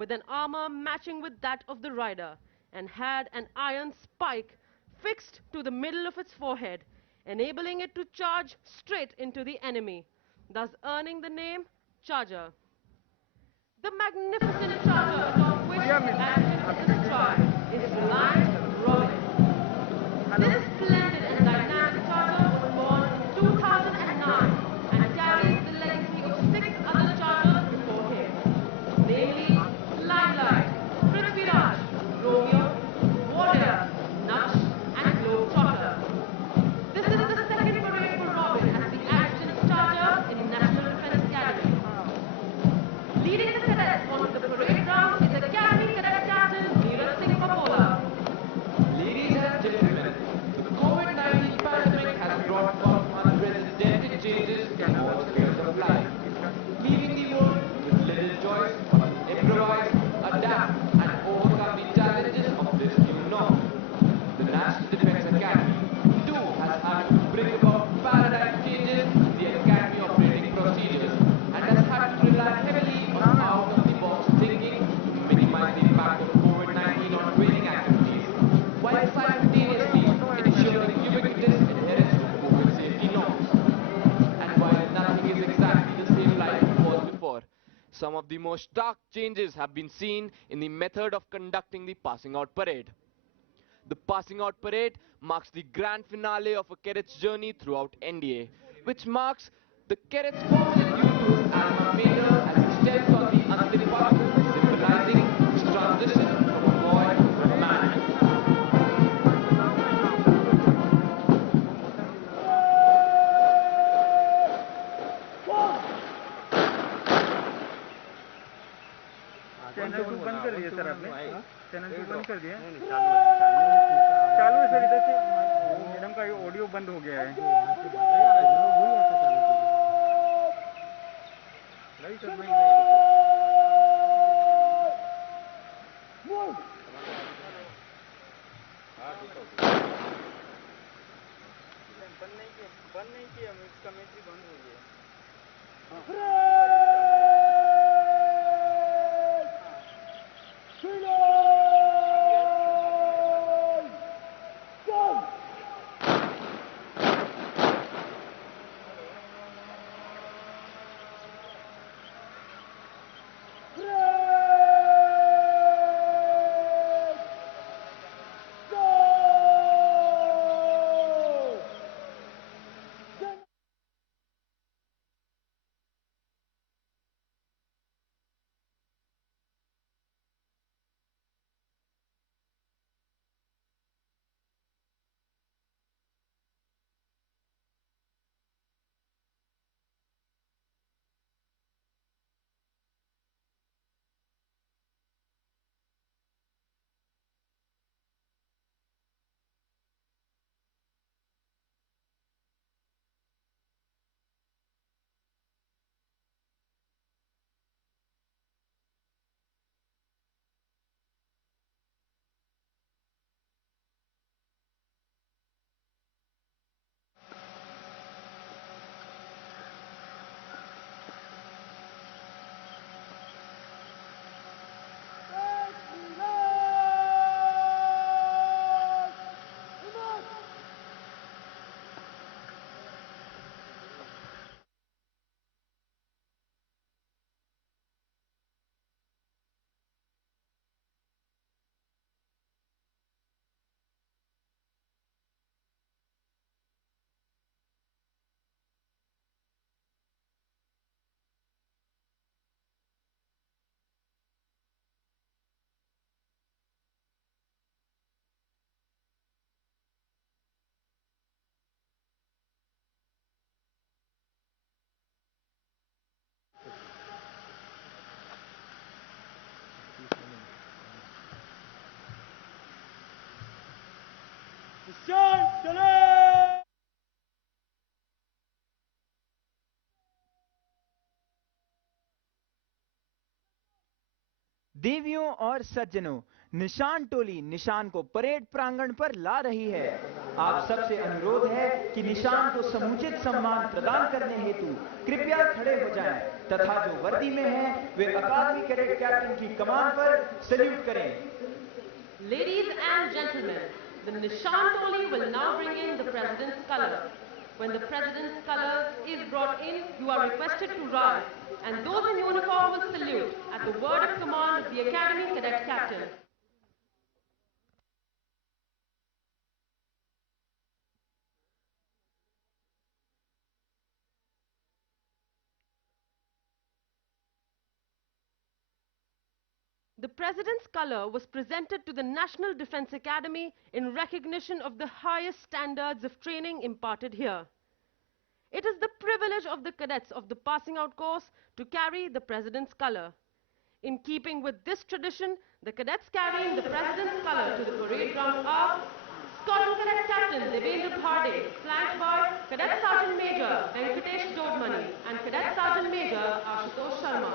with an armor matching with that of the rider, and had an iron spike fixed to the middle of its forehead, enabling it to charge straight into the enemy, thus earning the name Charger. The magnificent charger atop which the action is tried is Reliant Robin. This splendid and dynamic charger was born in 2009 and carries the legacy of six other chargers before him, namely Limelight, Prithviraj, Romeo, Warrior, Naksh, and Globetrotter. This is the second parade for Robin as the adjutant's charger in National Defence Academy. Leading the cadets onto the parade ground is Academy Cadet Captain Neeraj Singh Papola. Ladies and gentlemen, the COVID-19 pandemic has brought about unprecedented changes in all spheres of life, leaving the world with little choice but to improvise, adapt, and overcome the challenges of this new norm. The National Defence Academy, too, has had to bring about paradigm changes in the academy operating procedures and has had to rely heavily on out-of-the-box thinking to minimize the impact of COVID-19 on training activities, while simultaneously ensuring ubiquitous adherence to COVID safety norms. And while nothing is exactly the same like it was before, some of the most stark changes have been seen in the method of conducting the passing out parade. The passing out parade marks the grand finale of a cadet's journey throughout NDA, which marks the cadet's formally due to his alma mater as he steps on the Antim Path, symbolizing his transition from a boy to a man. Channel 2 बंद कर दिया sir आपने channel 2 बंद कर दिया चालू है sir इधर से मैडम का ऑडियो बंद हो गया है नहीं सर नहीं बंद नहीं किया इसका मैच बंद हो गया देवियों और सज्जनों, निशान टोली निशान को परेड प्रांगण पर ला रही है। आप सबसे अनुरोध है कि निशान को समुचित सम्मान प्रदान करने हेतु कृपया खड़े हो जाएं। तथा जो वर्दी में हैं वे अकादमी कैडेट कैप्टन की कमान पर सल्यूट करें। Ladies and gentlemen, the Nishan Toli will now bring in the President's color. When the President's color is brought in, you are requested to rise, and those in uniform will salute at the word of command of the Academy Cadet Captain. The President's color was presented to the National Defense Academy in recognition of the highest standards of training imparted here. It is the privilege of the cadets of the passing out course to carry the President's color. In keeping with this tradition, the cadets carrying the President's color to the parade ground are Squadron Cadet Captain Devendra Bharde, flanked by Cadet Sergeant Major Venkatesh Dodmani and Cadet Sergeant Major Ashutosh Sharma.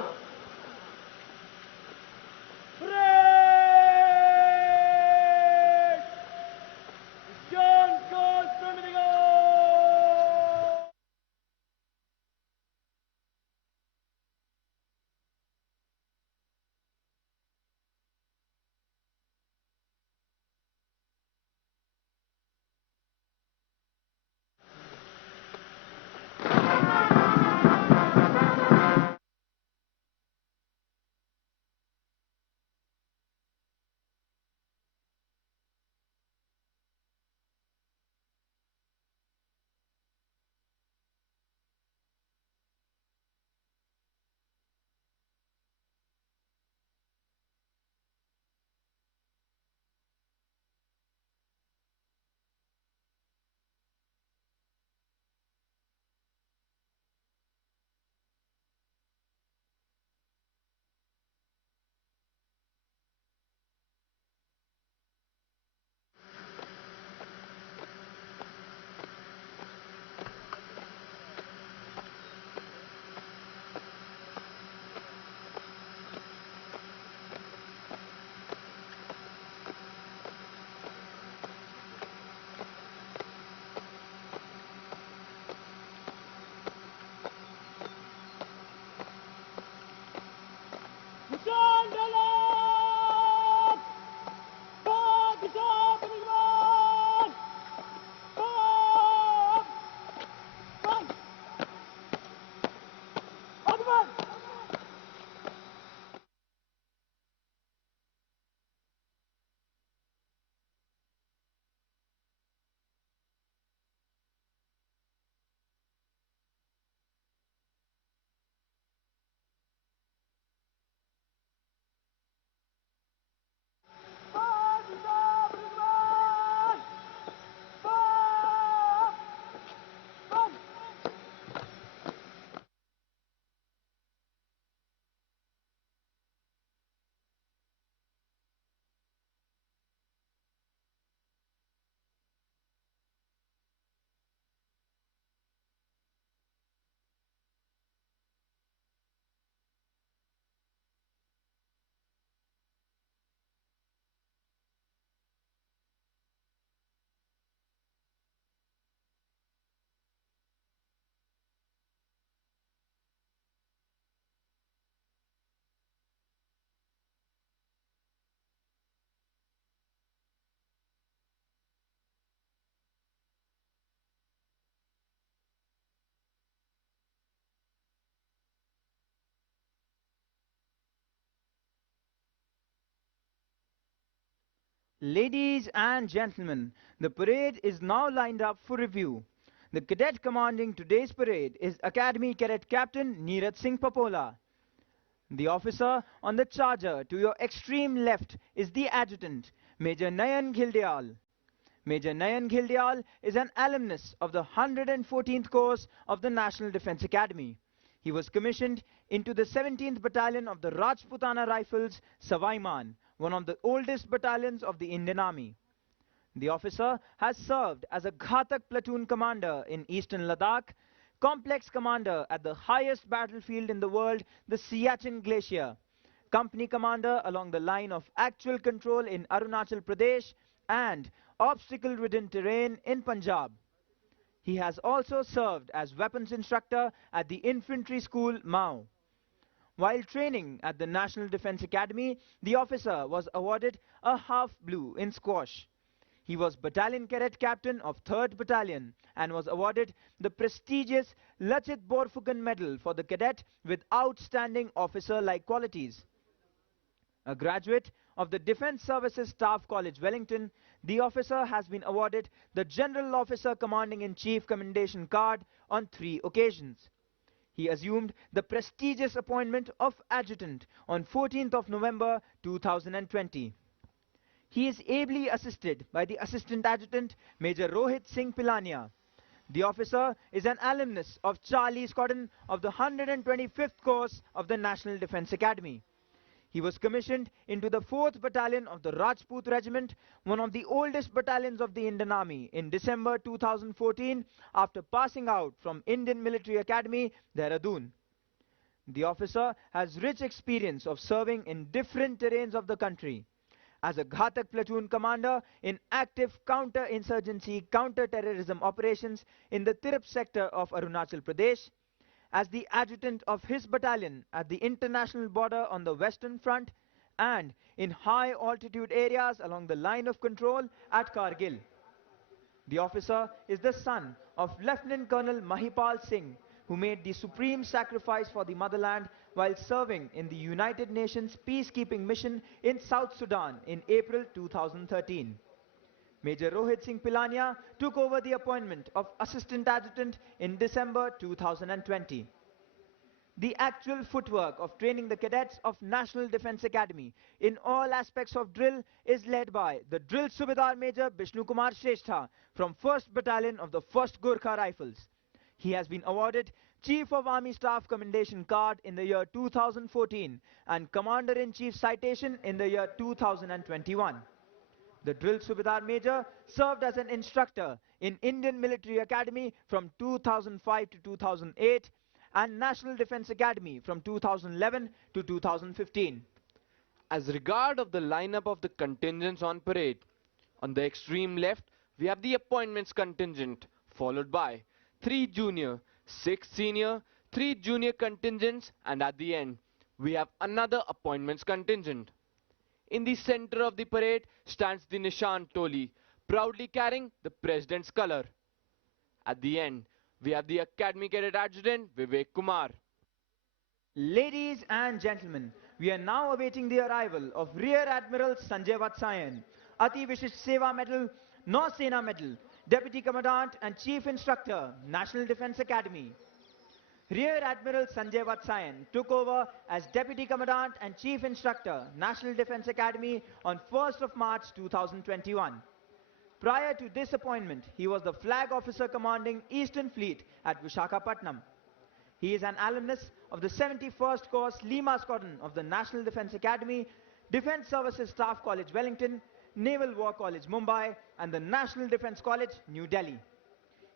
Ladies and gentlemen, the parade is now lined up for review. The cadet commanding today's parade is Academy Cadet Captain Neeraj Singh Papola. The officer on the charger to your extreme left is the adjutant, Major Nayan Ghildyal. Major Nayan Ghildyal is an alumnus of the 114th course of the National Defense Academy. He was commissioned into the 17th Battalion of the Rajputana Rifles, Savaiman, one of the oldest battalions of the Indian Army. The officer has served as a Ghatak platoon commander in eastern Ladakh, complex commander at the highest battlefield in the world, the Siachen Glacier, company commander along the line of actual control in Arunachal Pradesh, and obstacle-ridden terrain in Punjab. He has also served as weapons instructor at the infantry school Mao. While training at the National Defense Academy, the officer was awarded a half blue in squash. He was battalion cadet captain of 3rd Battalion and was awarded the prestigious Lachit Borphukan Medal for the cadet with outstanding officer-like qualities. A graduate of the Defence Services Staff College, Wellington, the officer has been awarded the General Officer Commanding-in-Chief Commendation Card on 3 occasions. He assumed the prestigious appointment of adjutant on 14th of November 2020. He is ably assisted by the Assistant Adjutant Major Rohit Singh Pilania. The officer is an alumnus of Charlie Squadron of the 125th course of the National Defence Academy. He was commissioned into the 4th Battalion of the Rajput Regiment, one of the oldest battalions of the Indian Army, in December 2014 after passing out from Indian Military Academy, Dehradun. The officer has rich experience of serving in different terrains of the country. As a Ghatak platoon commander in active counter-insurgency, counter-terrorism operations in the Tirap sector of Arunachal Pradesh, as the adjutant of his battalion at the international border on the Western Front, and in high-altitude areas along the line of control at Kargil. The officer is the son of Lieutenant Colonel Mahipal Singh, who made the supreme sacrifice for the motherland while serving in the United Nations peacekeeping mission in South Sudan in April 2013. Major Rohit Singh Pilania took over the appointment of Assistant Adjutant in December 2020. The actual footwork of training the cadets of National Defence Academy in all aspects of drill is led by the Drill Subedar Major Bishnu Kumar Shrestha from 1st Battalion of the 1st Gorkha Rifles. He has been awarded Chief of Army Staff Commendation Card in the year 2014 and Commander-in-Chief Citation in the year 2021. The Drill Subedar Major served as an instructor in Indian Military Academy from 2005 to 2008 and National Defence Academy from 2011 to 2015. As regard of the lineup of the contingents on parade, on the extreme left, we have the appointments contingent, followed by 3 junior, 6 senior, 3 junior contingents, and at the end, we have another appointments contingent. In the center of the parade stands the Nishan Toli, proudly carrying the President's color. At the end, we have the Academy Cadet Adjutant Vivek Kumar. Ladies and gentlemen, we are now awaiting the arrival of Rear Admiral Sanjay Bhatsayan, Ati Vishisht Seva Medal, Nausena Medal, Deputy Commandant and Chief Instructor, National Defence Academy. Rear Admiral Sanjay Bhatsayan took over as Deputy Commandant and Chief Instructor, National Defence Academy on 1st of March 2021. Prior to this appointment, he was the Flag Officer commanding Eastern Fleet at Visakhapatnam. He is an alumnus of the 71st Course Lima Squadron of the National Defence Academy, Defence Services Staff College, Wellington, Naval War College, Mumbai, and the National Defence College, New Delhi.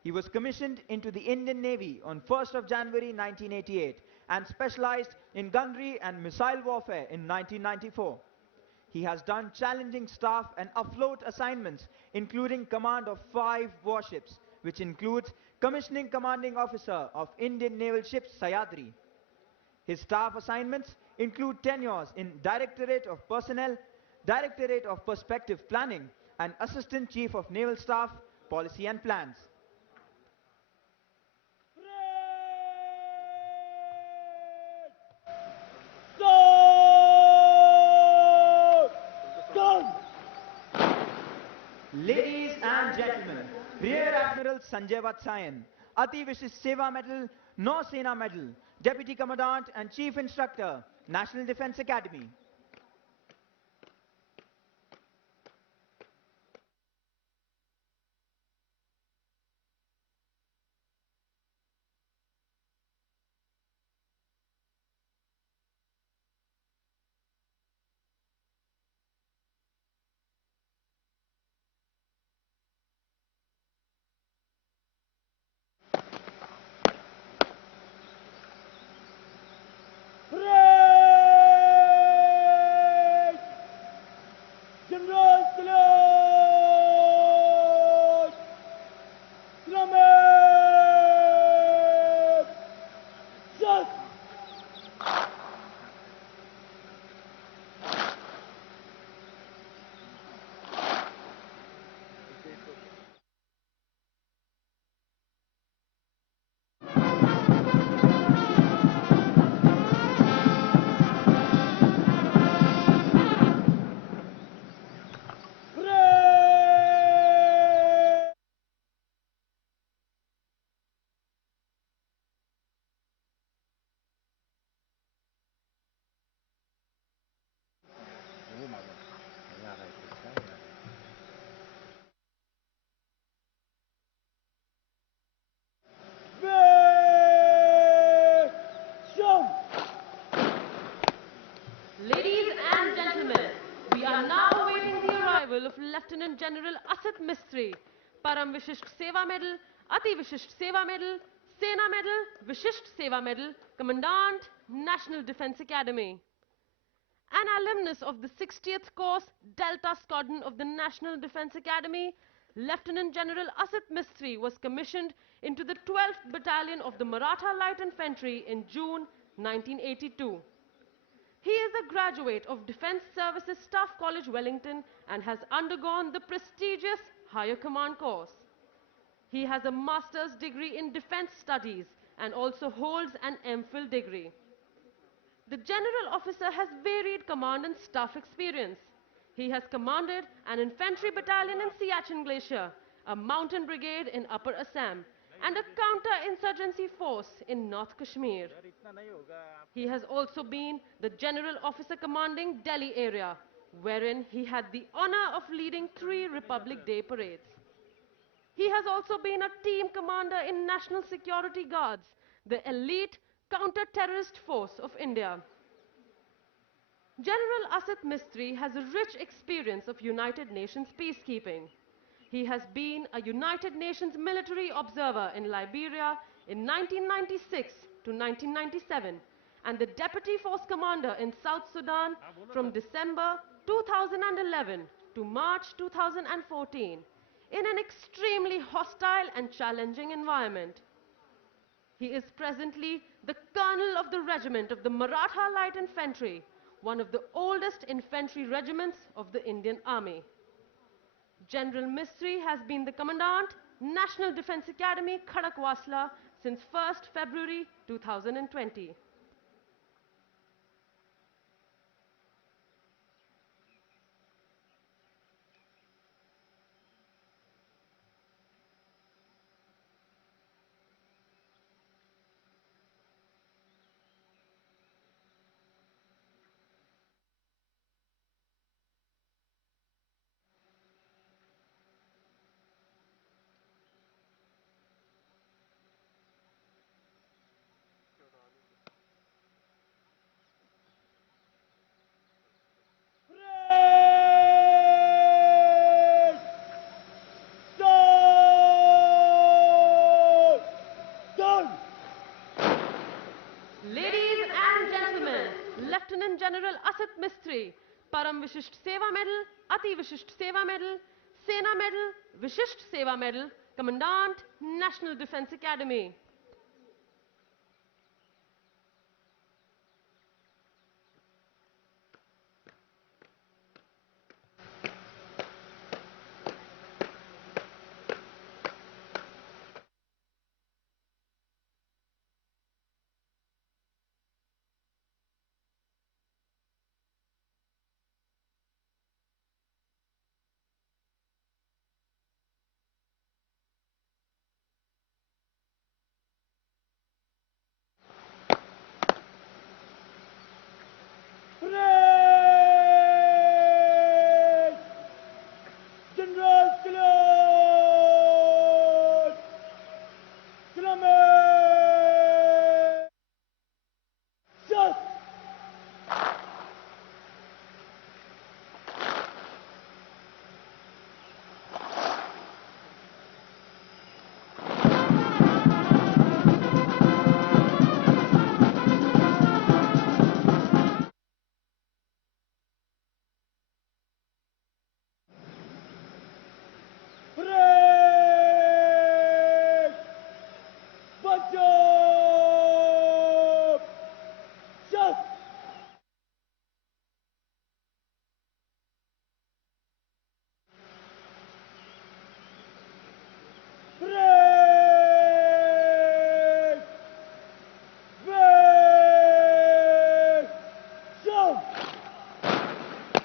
He was commissioned into the Indian Navy on 1st of January 1988 and specialized in gunnery and missile warfare in 1994. He has done challenging staff and afloat assignments, including command of 5 warships, which includes Commissioning Commanding Officer of Indian Naval Ship Sayadri. His staff assignments include tenures in Directorate of Personnel, Directorate of Perspective Planning, and Assistant Chief of Naval Staff, Policy and Plans. Ladies and gentlemen, Rear Admiral Sanjay Bhatsayan, Ati Vishisht Seva Medal, Nausena Medal, Deputy Commandant and Chief Instructor, National Defence Academy. level of Lieutenant General Asit Mistry, Param Vishisht Seva Medal, Ati Vishisht Seva Medal, Sena Medal, Vishisht Seva Medal, Commandant, National Defence Academy. An alumnus of the 60th Course Delta Squadron of the National Defence Academy, Lieutenant General Asit Mistry was commissioned into the 12th Battalion of the Maratha Light Infantry in June 1982. He is a graduate of Defence Services Staff College, Wellington, and has undergone the prestigious Higher Command course. He has a master's degree in Defence Studies and also holds an MPhil degree. The general officer has varied command and staff experience. He has commanded an infantry battalion in Siachen Glacier, a mountain brigade in Upper Assam, and a counter-insurgency force in North Kashmir. He has also been the general officer commanding Delhi area, wherein he had the honor of leading 3 Republic Day parades. He has also been a team commander in National Security Guards, the elite counter-terrorist force of India. General Asit Mistry has a rich experience of United Nations peacekeeping. He has been a United Nations military observer in Liberia in 1996 to 1997 and the Deputy Force Commander in South Sudan from December 2011 to March 2014 in an extremely hostile and challenging environment. He is presently the colonel of the regiment of the Maratha Light Infantry, one of the oldest infantry regiments of the Indian Army. General Mistry has been the Commandant, National Defence Academy, Khadakwasla since 1st February 2020. Ladies and gentlemen, Lieutenant General Asit Mistry, Param Vishisht Seva Medal, Ati Vishisht Seva Medal, Sena Medal, Vishisht Seva Medal, Commandant, National Defence Academy.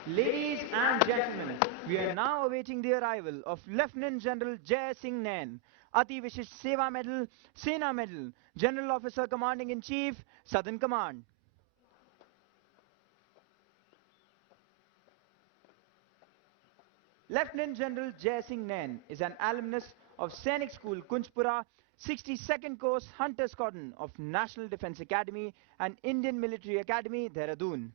Ladies and gentlemen, we are now awaiting the arrival of Lieutenant General Jai Singh Nain, Ati Vishisht Seva Medal, Sena Medal, General Officer Commanding in Chief, Southern Command. Lieutenant General Jai Singh Nain is an alumnus of Sainik School, Kunjpura, 62nd Course Hunter Squadron of National Defence Academy and Indian Military Academy, Dehradun.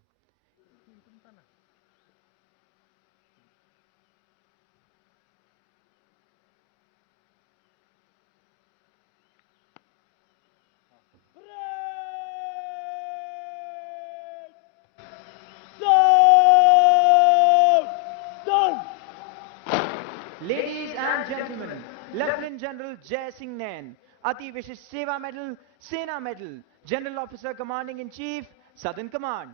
gentlemen, Lieutenant General Jai Singh Nain, Ati Vishish Seva Medal, Sena Medal, General Officer Commanding in Chief, Southern Command.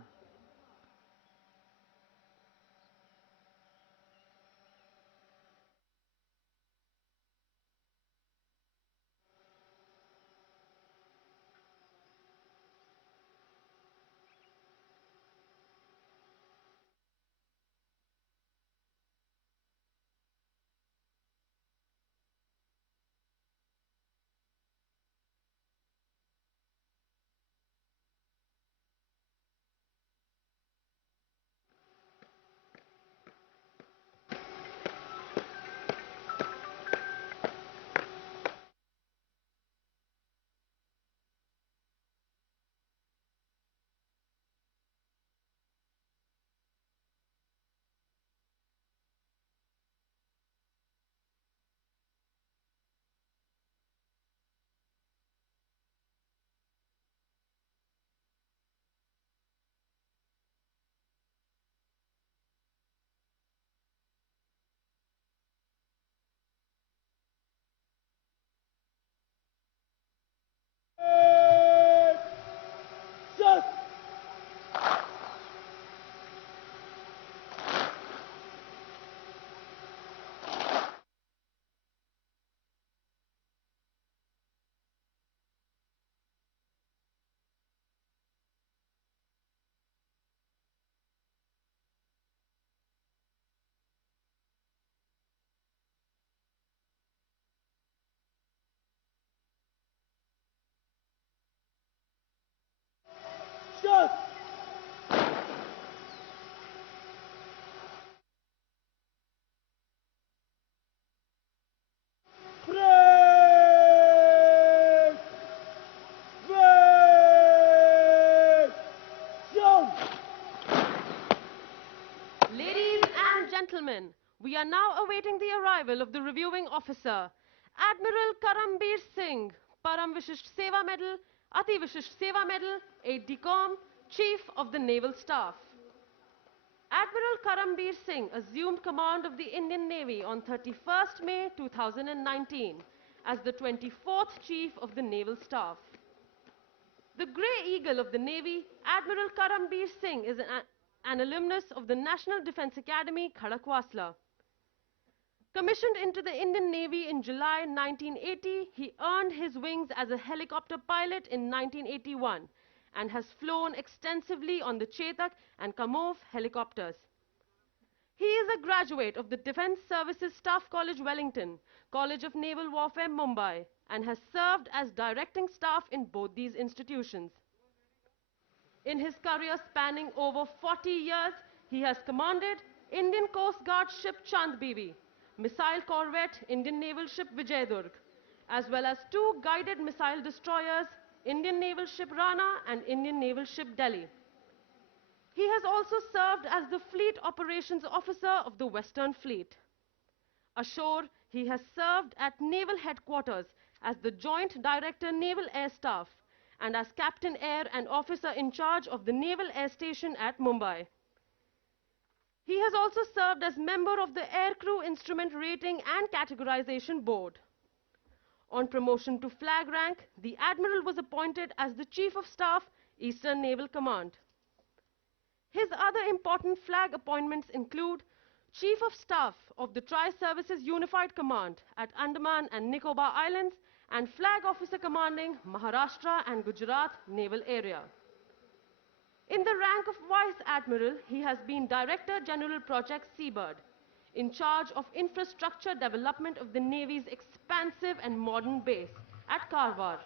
Ladies and gentlemen, we are now awaiting the arrival of the reviewing officer, Admiral Karambi Singh, Param Vishisht Seva Medal, Ati Vishisht Seva Medal, Aide de Camp, Chief of the Naval Staff. Admiral Karambir Singh assumed command of the Indian Navy on 31st May 2019 as the 24th Chief of the Naval Staff. The Grey Eagle of the Navy, Admiral Karambir Singh, is an alumnus of the National Defence Academy, Khadakwasla. Commissioned into the Indian Navy in July 1980, he earned his wings as a helicopter pilot in 1981 and has flown extensively on the Chetak and Kamov helicopters. He is a graduate of the Defence Services Staff College, Wellington, College of Naval Warfare, Mumbai, and has served as directing staff in both these institutions. In his career spanning over 40 years, he has commanded Indian Coast Guard ship Chand Bibi, missile corvette Indian naval ship Vijayadurg, as well as 2 guided missile destroyers, Indian naval ship Rana and Indian naval ship Delhi. He has also served as the Fleet Operations Officer of the Western Fleet. Ashore, he has served at Naval Headquarters as the Joint Director Naval Air Staff and as Captain Air and Officer in charge of the Naval Air Station at Mumbai. He has also served as member of the Aircrew Instrument Rating and Categorization Board. On promotion to flag rank, the Admiral was appointed as the Chief of Staff, Eastern Naval Command. His other important flag appointments include Chief of Staff of the Tri-Services Unified Command at Andaman and Nicobar Islands and Flag Officer commanding Maharashtra and Gujarat Naval Area. In the rank of Vice Admiral, he has been Director General Project Seabird, in charge of infrastructure development of the Navy's expansive and modern base at Karwar.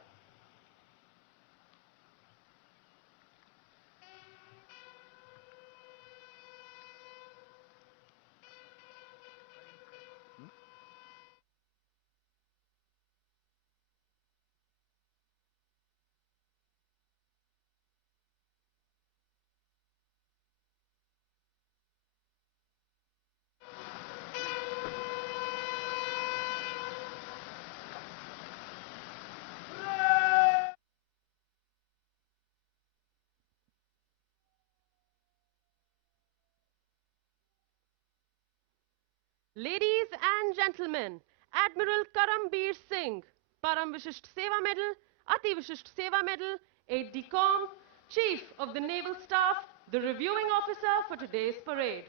Ladies and gentlemen, Admiral Karambi Singh, Param Vishisht Seva Medal, Ati Vishisht Seva Medal, Aide de Camp, Chief of the Naval Staff, the reviewing officer for today's parade.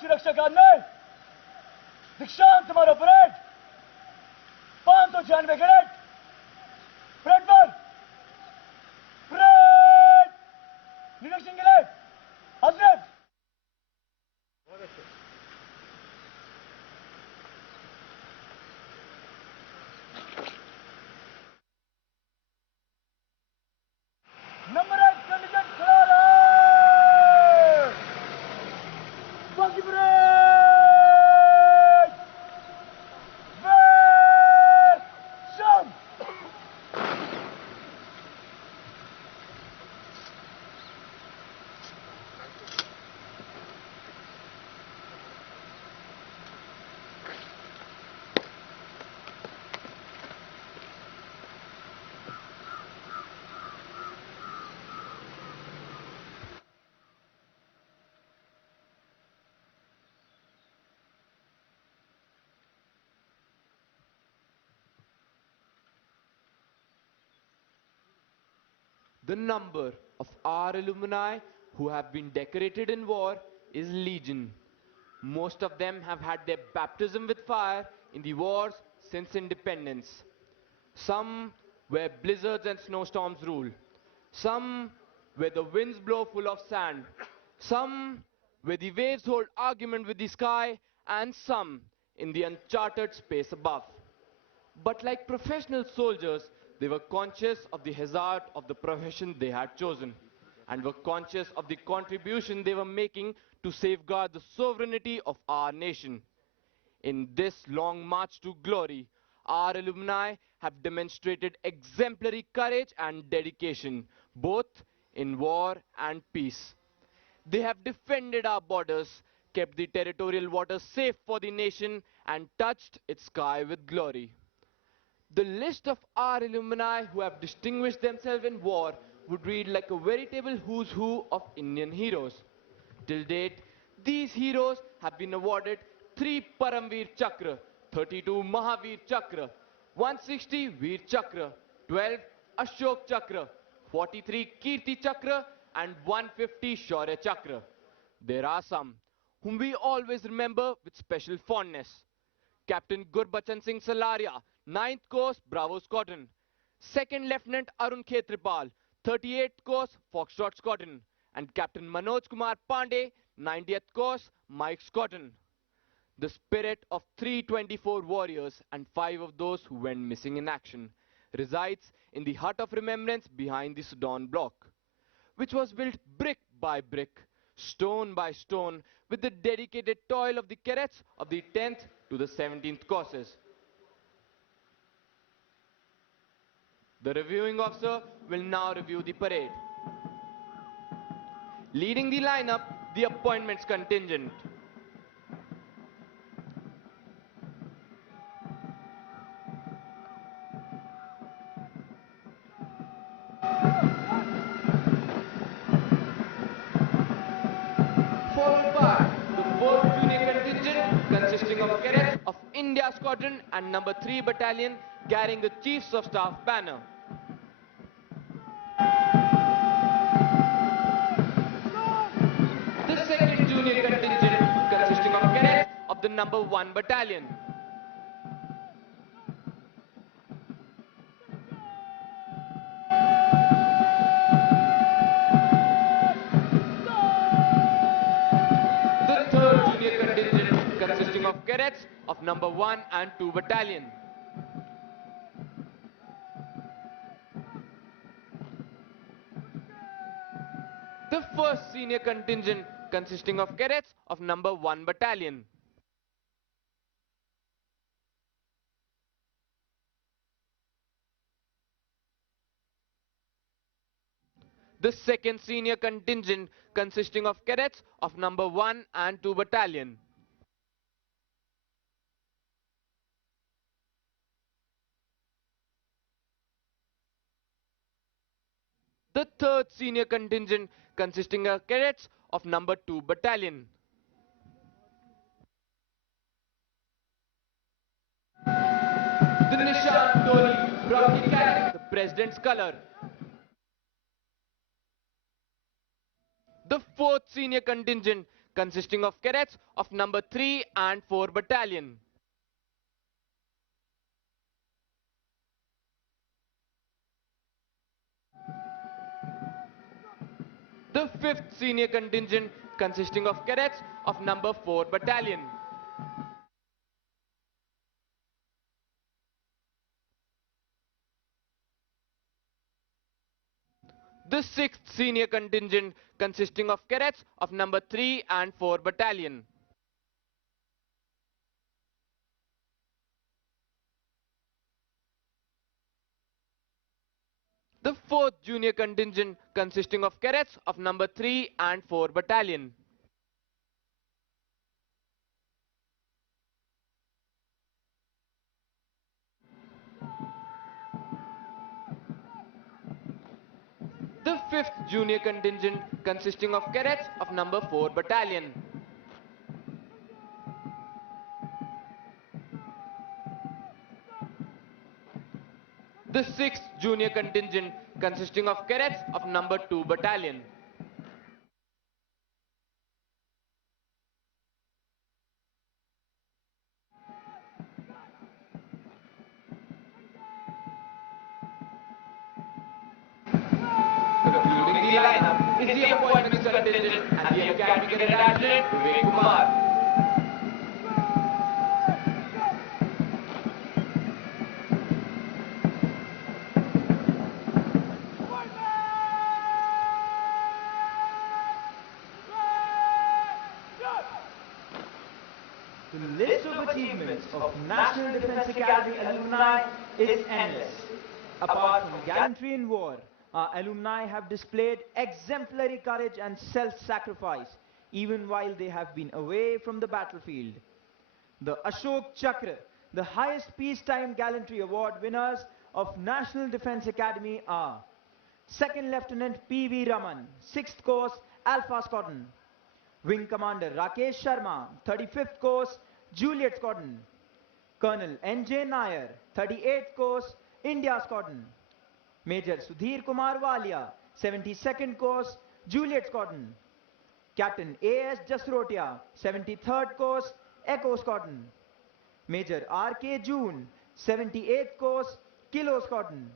सुरक्षा guard दीक्षांत तुम्हारा parade 596 cadet parade पर parade निरीक्षण के लिए हजरत number 1 condition खड़ा रहे बाकी parade The number of our alumni who have been decorated in war is legion. Most of them have had their baptism with fire in the wars since independence. Some where blizzards and snowstorms rule. Some where the winds blow full of sand. Some where the waves hold argument with the sky, and some in the uncharted space above. But like professional soldiers, they were conscious of the hazard of the profession they had chosen, and were conscious of the contribution they were making to safeguard the sovereignty of our nation. In this long march to glory, our alumni have demonstrated exemplary courage and dedication, both in war and peace. They have defended our borders, kept the territorial waters safe for the nation, and touched its sky with glory. The list of our alumni who have distinguished themselves in war would read like a veritable who's who of Indian heroes. Till date, these heroes have been awarded 3 Paramveer Chakra, 32 Mahavir Chakra, 160 Veer Chakra, 12 Ashok Chakra, 43 Kirti Chakra, and 150 Shaurya Chakra. There are some whom we always remember with special fondness. Captain Gurbachan Singh Salaria, 9th Coast, Bravo Squadron. 2nd Lieutenant Arun Khetripal, 38th Coast, Foxtrot Squadron. And Captain Manoj Kumar Pandey, 90th Coast, Mike Squadron. The spirit of 324 warriors and 5 of those who went missing in action resides in the hut of remembrance behind the Sudan block, which was built brick by brick, stone by stone, with the dedicated toil of the cadets of the 10th to the 17th courses. The reviewing officer will now review the parade. Leading the lineup, the appointments contingent. Followed by the 4th Junior Contingent consisting of cadets of India Squadron and number 3 Battalion carrying the Chiefs of Staff banner. The 2nd Junior Contingent consisting of cadets of the number 1 Battalion. The 3rd Junior Contingent consisting of cadets of number 1 and 2 Battalion. The 1st Senior Contingent consisting of cadets of number 1 Battalion. The 2nd Senior Contingent consisting of cadets of number 1 and 2 Battalion. The 3rd Senior Contingent consisting of cadets of number 2 Battalion. The Nishan Toli proudly carries the President's color. The 4th Senior Contingent consisting of cadets of number 3 and 4 Battalion. The 5th Senior Contingent consisting of cadets of number 4 Battalion. The 6th Senior Contingent consisting of cadets of number 3 and 4 Battalion. The 4th Junior Contingent consisting of cadets of number 3 and 4 Battalion. The 5th Junior Contingent consisting of cadets of number 4 Battalion. The 6th Junior Contingent consisting of cadets of number 2 Battalion. Concluding the lineup is the appointments contingent and the Academy Cadet Admiral Vivek Kumar. The list of achievements of National Defense Academy alumni is endless. Apart from gallantry in war, our alumni have displayed exemplary courage and self-sacrifice even while they have been away from the battlefield. The Ashok Chakra, the highest peacetime gallantry award winners of National Defense Academy are 2nd Lieutenant P.V. Raman, 6th Course, Alpha Squadron. Wing Commander Rakesh Sharma, 35th Course, Juliet Squadron. Colonel N.J. Nair, 38th Course, India Squadron. Major Sudhir Kumar Walia, 72nd Course, Juliet Squadron. Captain A.S. Jasrotia, 73rd Course, Echo Squadron. Major R.K. June, 78th Course, Kilo Squadron.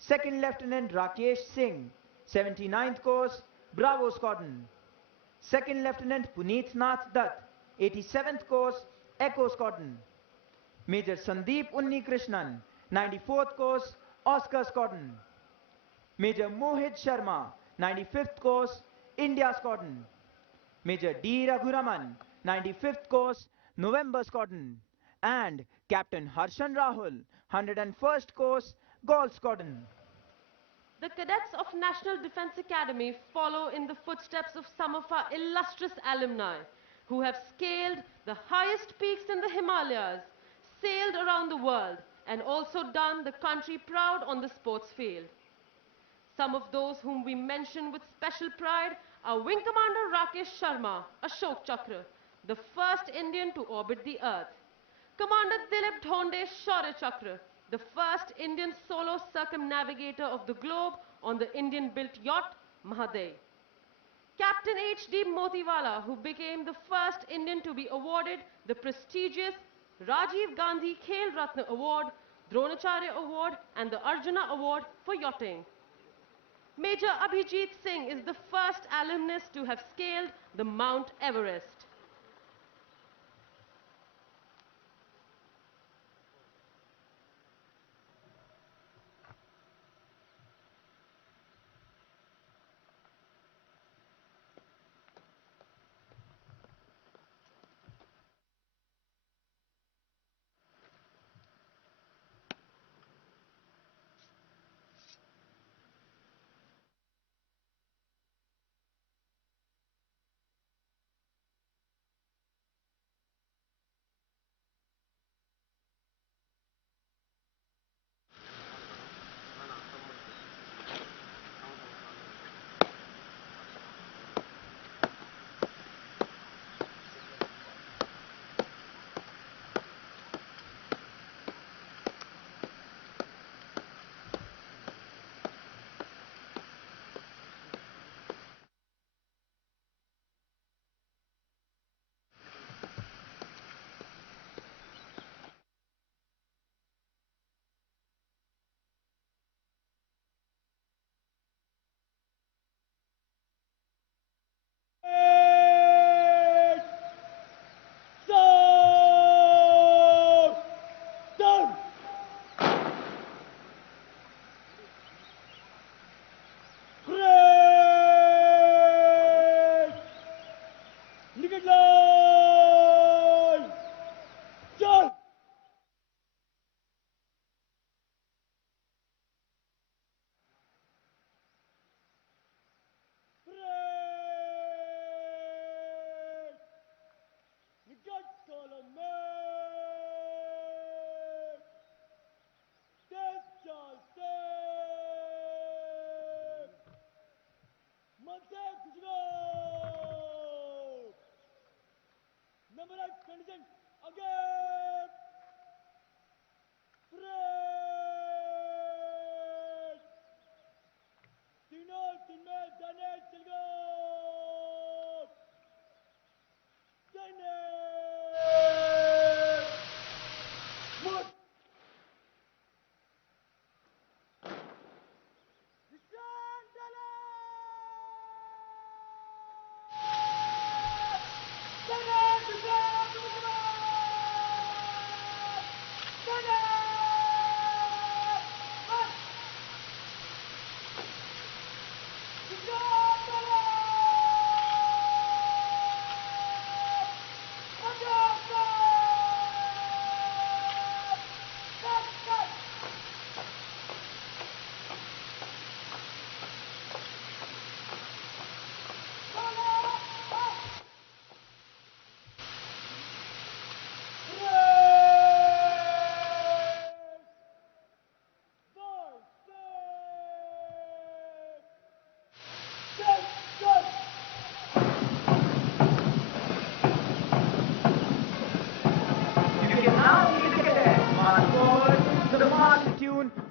2nd Lieutenant Rakesh Singh, 79th Course, Bravo Squadron. 2nd Lieutenant Puneet Nath Dutt, 87th Course, Echo Squadron. Major Sandeep Unni Krishnan, 94th Course, Oscar Squadron. Major Mohit Sharma, 95th Course, India Squadron. Major D. Raghuraman, 95th Course, November Squadron. And Captain Harshan Rahul, 101st Course, Gaul Squadron. The cadets of National Defense Academy follow in the footsteps of some of our illustrious alumni who have scaled the highest peaks in the Himalayas, sailed around the world, and also done the country proud on the sports field. Some of those whom we mention with special pride are Wing Commander Rakesh Sharma, Ashok Chakra, the first Indian to orbit the Earth. Commander Dilip Dhonde Shaurya Chakra, the first Indian solo circumnavigator of the globe on the Indian-built yacht Mahaday. Captain H.D. Motiwala, who became the first Indian to be awarded the prestigious Rajiv Gandhi Khel Ratna Award, Dronacharya Award and the Arjuna Award for yachting. Major Abhijit Singh is the first alumnus to have scaled the Mount Everest.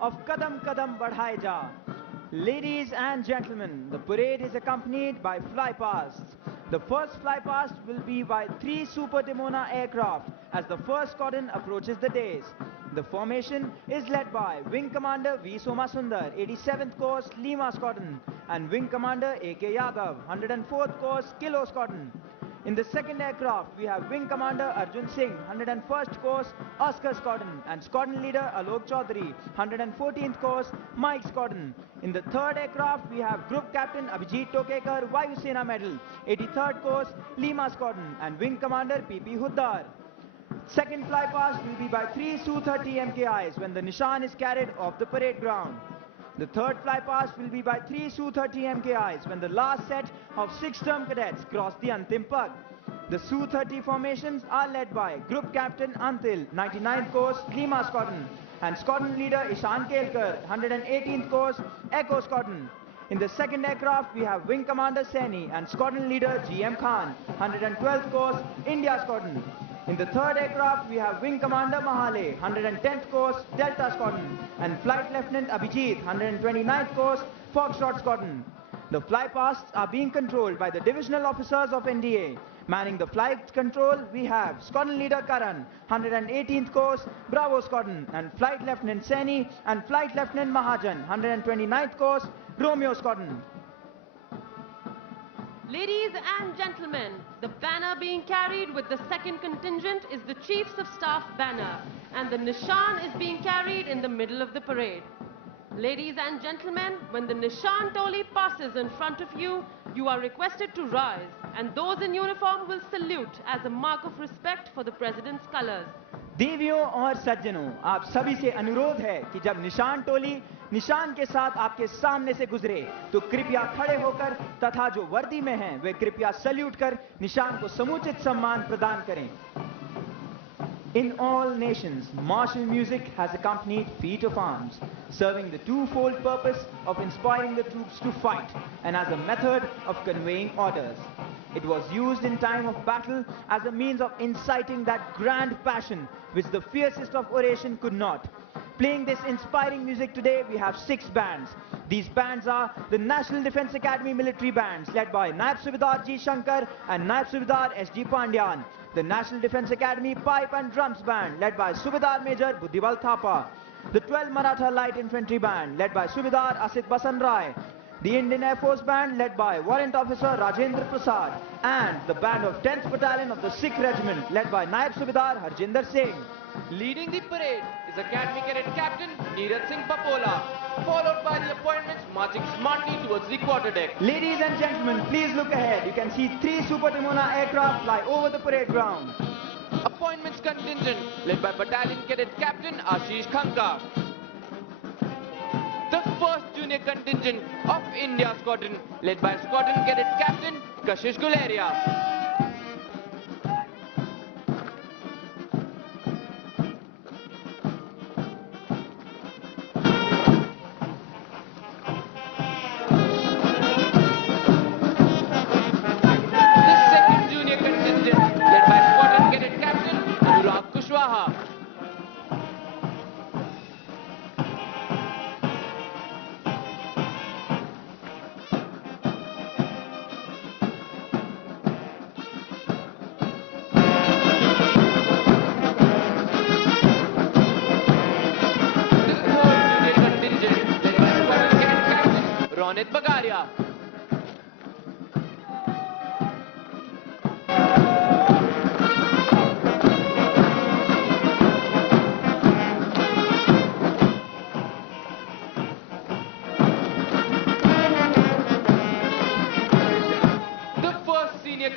Of Kadam Kadam Badhai Ja. Ladies and gentlemen, the parade is accompanied by flypasts. The first flypast will be by 3 Super Demona aircraft as the first squadron approaches the dais. The formation is led by Wing Commander V. Somasundar, 87th Course Lima Squadron, and Wing Commander A.K. Yadav, 104th Course Kilo Squadron. In the second aircraft, we have Wing Commander Arjun Singh, 101st Course, Oscar Squadron, and Squadron Leader Alok Chaudhary, 114th Course, Mike Squadron. In the third aircraft, we have Group Captain Abhijit Tokekar, Vayu Sena Medal, 83rd Course, Lima Squadron, and Wing Commander PP Huddar. Second flypast will be by 3 Su-30 MKIs when the Nishan is carried off the parade ground. The third flypast will be by 3 Su-30 MKIs when the last set of 6 term cadets cross the Antim Pag. The Su-30 formations are led by Group Captain Antil, 99th Course, Lima Squadron, and Squadron Leader Ishan Kelkar, 118th Course, Echo Squadron. In the second aircraft, we have Wing Commander Saini and Squadron Leader GM Khan, 112th Course, India Squadron. In the third aircraft, we have Wing Commander Mahale, 110th Course, Delta Squadron, and Flight Lieutenant Abhijit, 129th Course, Foxtrot Squadron. The flypasts are being controlled by the divisional officers of NDA. Manning the flight control, we have Squadron Leader Karan, 118th Course, Bravo Squadron, and Flight Lieutenant Saini and Flight Lieutenant Mahajan, 129th Course, Romeo Squadron. Ladies and gentlemen, the banner being carried with the second contingent is the Chiefs of Staff banner, and the Nishan is being carried in the middle of the parade. Ladies and gentlemen, when the Nishan Toli passes in front of you, you are requested to rise, and those in uniform will salute as a mark of respect for the President's colors. देवियों और सज्जनों, आप सभी से अनुरोध है कि जब निशान टोली निशान के साथ आपके सामने से गुजरे तो कृपया खड़े होकर तथा जो वर्दी में हैं वे कृपया सल्यूट कर निशान को समुचित सम्मान प्रदान करें. In all nations, martial music has accompanied feat of arms, serving the twofold purpose of inspiring the troops to fight and as a method of conveying orders. It was used in time of battle as a means of inciting that grand passion which the fiercest of oration could not. Playing this inspiring music today, we have 6 bands. These bands are the National Defence Academy military bands led by Naib Subedar G. Shankar and Naib Subedar S.G. Pandyan. The National Defence Academy Pipe and Drums Band led by Subedar Major Buddhibal Thapa. The 12 Maratha Light Infantry Band led by Subedar Asit Basan Rai. The Indian Air Force Band led by Warrant Officer Rajendra Prasad. And the band of 10th Battalion of the Sikh Regiment led by Naib Subedar Harjinder Singh. Leading the parade is Academy Cadet Captain Neeraj Singh Papola, followed by the appointments marching smartly towards the quarterdeck. Ladies and gentlemen, please look ahead. You can see 3 Super Timona aircraft fly over the parade ground. Appointments contingent led by Battalion Cadet Captain Ashish Khanka. The first junior contingent of India Squadron led by Squadron Cadet Captain Kashish Guleria.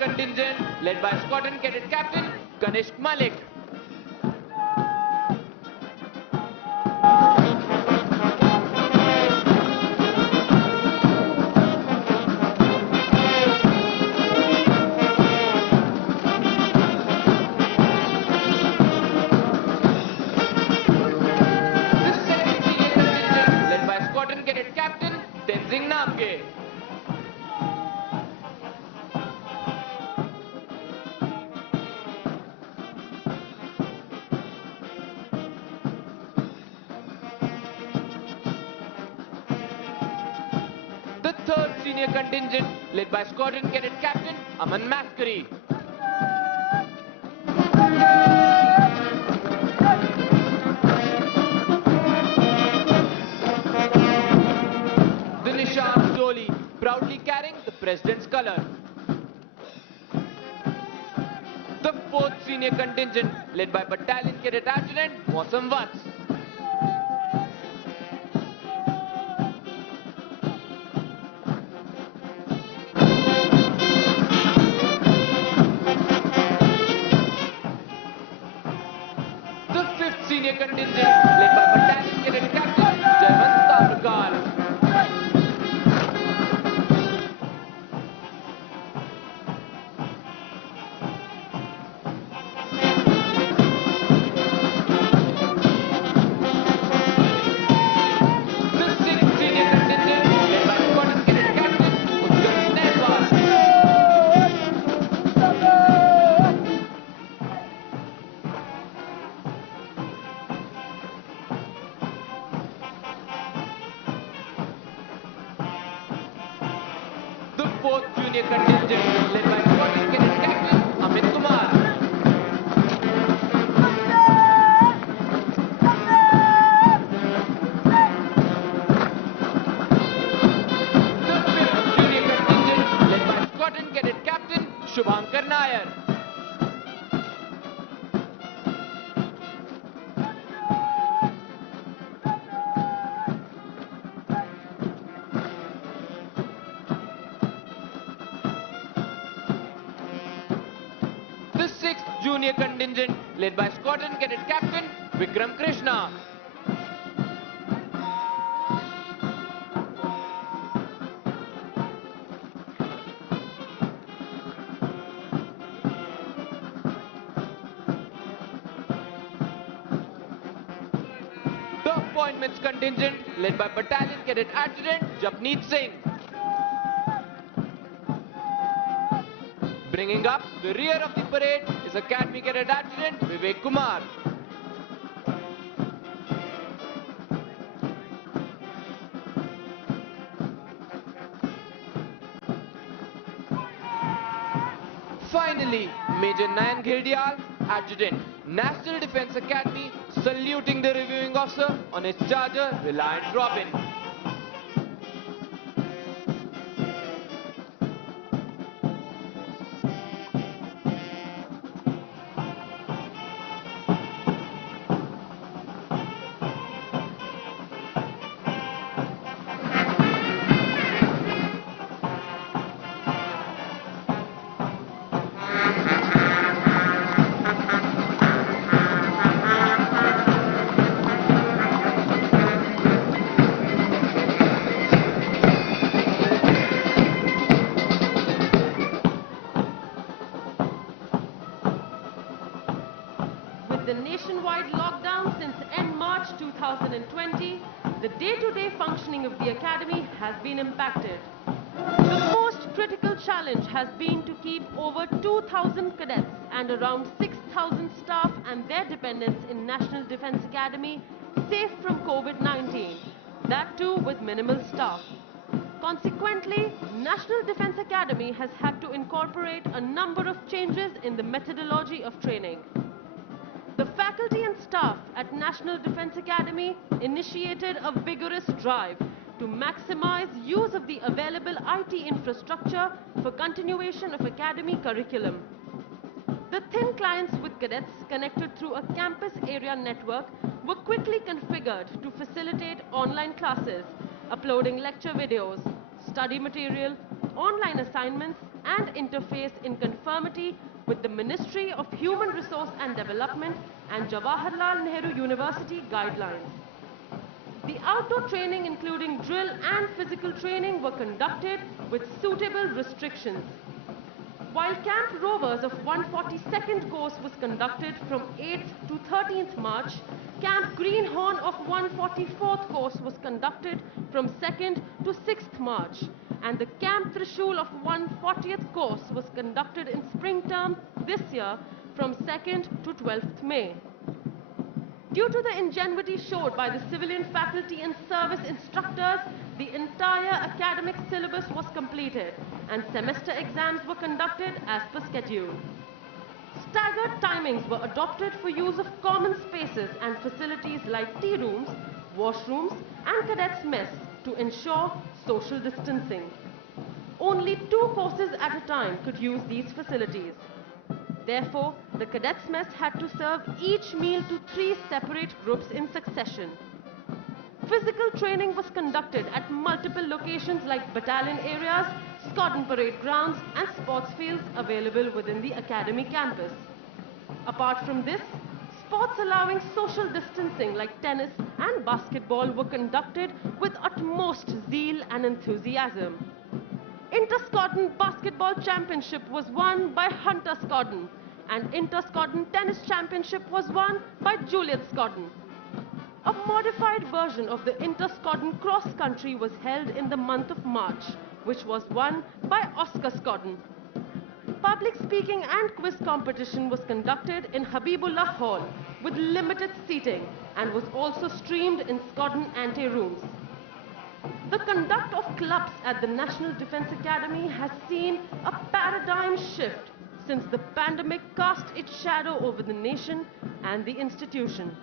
Contingent led by Squadron Cadet Captain Ganesh Malik. Senior contingent led by Squadron Cadet Captain Aman Maskari. The Nishan Toli proudly carrying the President's color. senior contingent led by Battalion Cadet Adjutant Mausam Vats. The 5th senior contingent led by Battalion Cadet Captain Jayant Tabrakar. The 4th junior contingent led by Squadron Cadet Captain Amit Kumar. The 5th junior contingent led by Squadron Cadet Captain Shubhankar Nair. The 6th junior contingent led by Squadron Cadet Captain Vikram Krishna. The appointments contingent led by Battalion Cadet Adjutant Japneet Singh. Bringing up the rear of the parade is Academy Cadet Adjutant Vivek Kumar. Finally, Major Nayan Ghirdial, Adjutant, National Defence Academy, saluting the reviewing officer on his charger, Reliant Robin. With the nationwide lockdown since end March 2020, the day-to-day functioning of the Academy has been impacted. The most critical challenge has been to keep over 2,000 cadets and around 6,000 staff and their dependents in National Defence Academy safe from COVID-19, that too with minimal staff. Consequently, National Defence Academy has had to incorporate a number of changes in the methodology of training. The faculty and staff at National Defence Academy initiated a vigorous drive to maximize use of the available IT infrastructure for continuation of Academy curriculum. The thin clients with cadets connected through a campus area network were quickly configured to facilitate online classes, uploading lecture videos, study material, online assignments, and interface in conformity with the Ministry of Human Resource and Development and Jawaharlal Nehru University guidelines. The outdoor training, including drill and physical training, were conducted with suitable restrictions. While Camp Rovers of 142nd course was conducted from 8th to 13th March, Camp Greenhorn of 144th course was conducted from 2nd to 6th March, and the Camp Trishul of 140th course was conducted in spring term this year from 2nd to 12th May. Due to the ingenuity showed by the civilian faculty and service instructors, the entire academic syllabus was completed and semester exams were conducted as per schedule. Staggered timings were adopted for use of common spaces and facilities like tea rooms, washrooms, and cadets' mess to ensure social distancing. Only 2 courses at a time could use these facilities. Therefore, the cadets' mess had to serve each meal to 3 separate groups in succession. Physical training was conducted at multiple locations like battalion areas, squadron parade grounds and sports fields available within the academy campus. Apart from this, sports allowing social distancing like tennis and basketball were conducted with utmost zeal and enthusiasm. Inter-Squadron Basketball Championship was won by Hunter Squadron and Inter-Squadron Tennis Championship was won by Juliet Squadron. A modified version of the Inter-Squadron Cross Country was held in the month of March, which was won by Oscar Squadron. Public speaking and quiz competition was conducted in Habibullah Hall with limited seating and was also streamed in Squadron ante-rooms. The conduct of clubs at the National Defence Academy has seen a paradigm shift since the pandemic cast its shadow over the nation and the institution.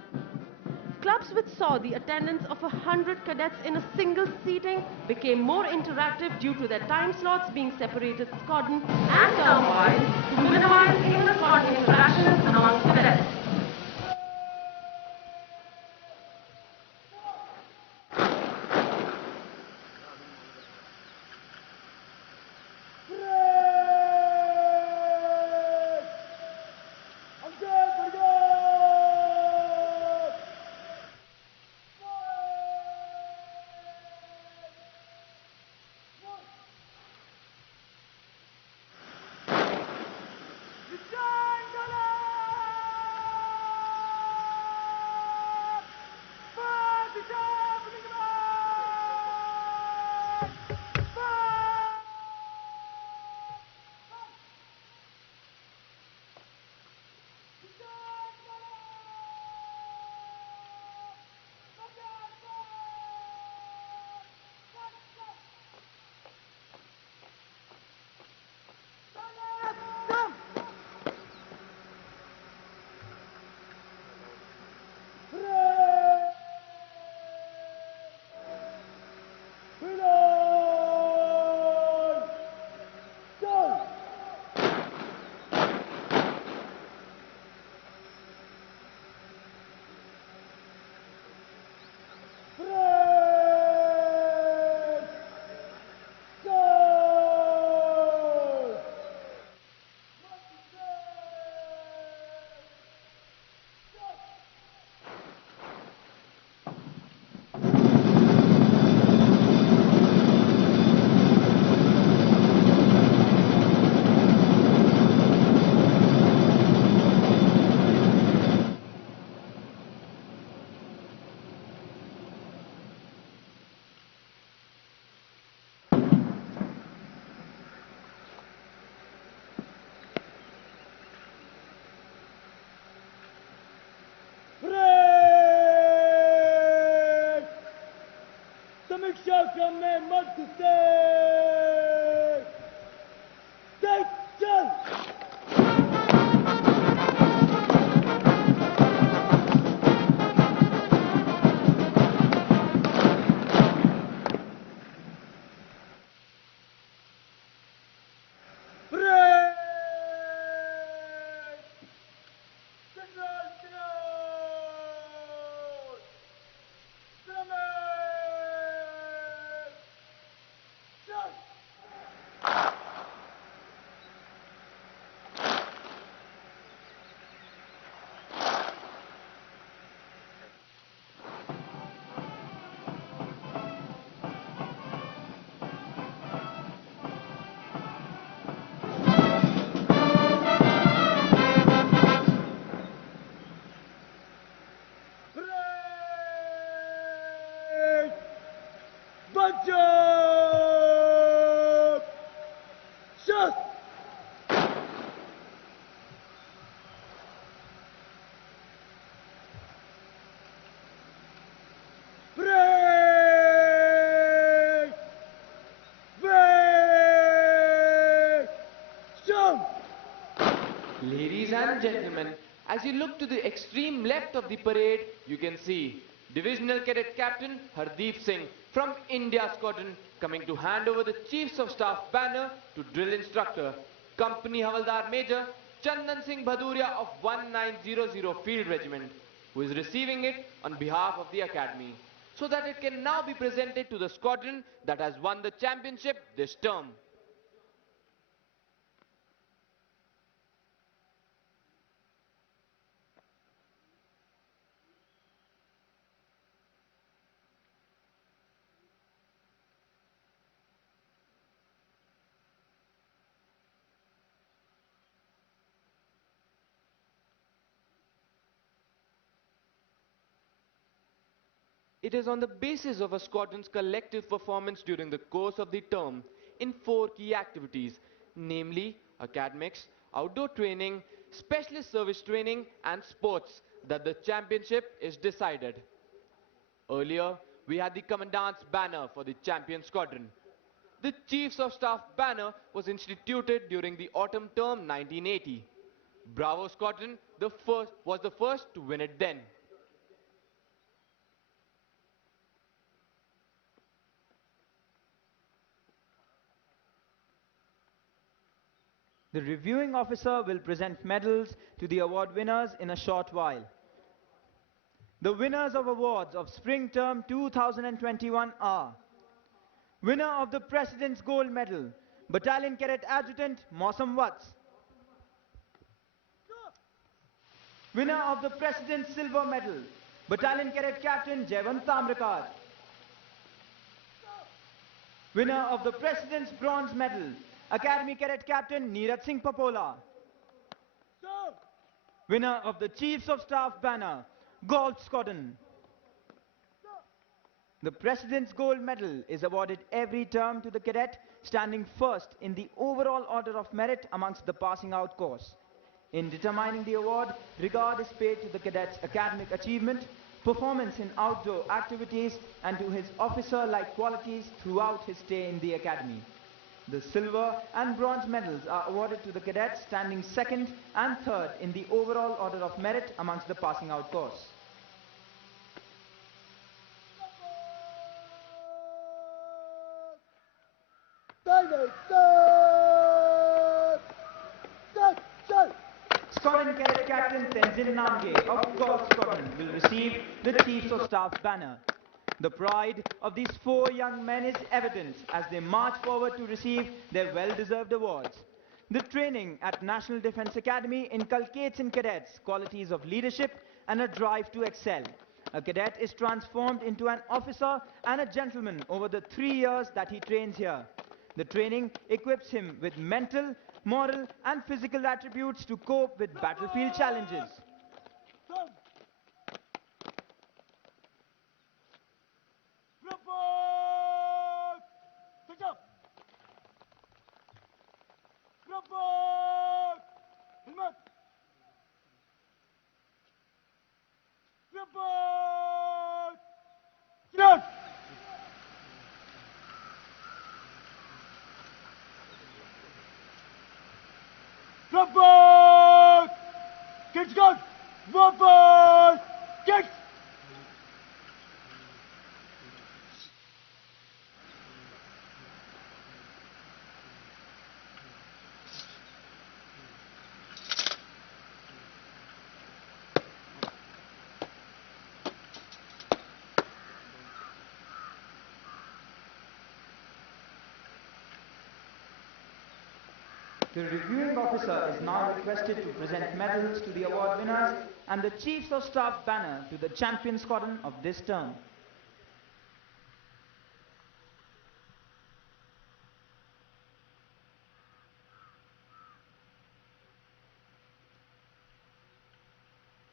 Clubs which saw the attendance of 100 cadets in a single seating became more interactive due to their time slots being separated squadron and term-wise to minimize inter-squadron interactions amongst cadets. समीक्षा क्रम में मत से चल Ladies and gentlemen, as you look to the extreme left of the parade, you can see Divisional Cadet Captain Hardeep Singh from India Squadron coming to hand over the Chiefs of Staff banner to Drill Instructor, Company Havaldar Major Chandan Singh Bhaduria of 1900 Field Regiment, who is receiving it on behalf of the Academy, so that it can now be presented to the squadron that has won the championship this term. It is on the basis of a squadron's collective performance during the course of the term in 4 key activities, namely academics, outdoor training, specialist service training and sports, that the championship is decided. Earlier, we had the Commandant's banner for the champion squadron. The Chiefs of Staff banner was instituted during the autumn term 1980. Bravo Squadron was the first to win it then. The reviewing officer will present medals to the award winners in a short while. The winners of awards of Spring Term 2021 are: winner of the President's Gold Medal, Battalion Cadet Adjutant Mausam Watts. Winner of the President's Silver Medal, Battalion Cadet Captain Jayant Tamrakar. Winner of the President's Bronze Medal, Academy Cadet Captain Neeraj Singh Papola. Winner of the Chiefs of Staff banner, Gold Squadron. The President's Gold Medal is awarded every term to the cadet standing first in the overall order of merit amongst the passing out course. In determining the award, regard is paid to the cadet's academic achievement, performance in outdoor activities, and to his officer-like qualities throughout his stay in the academy. The silver and bronze medals are awarded to the cadets standing second and third in the overall order of merit amongst the passing out course. Squadron Cadet Captain Tenzin Namge of Gold Squadron will receive the Chiefs of Staff banner. The pride of these 4 young men is evident as they march forward to receive their well-deserved awards. The training at National Defence Academy inculcates in cadets qualities of leadership and a drive to excel. A cadet is transformed into an officer and a gentleman over the 3 years that he trains here. The training equips him with mental, moral and physical attributes to cope with battlefield challenges. Rapport! Kids got rapport! Kids! The reviewing officer is now requested to present medals to the award winners and the Chiefs of Staff banner to the champion squadron of this term.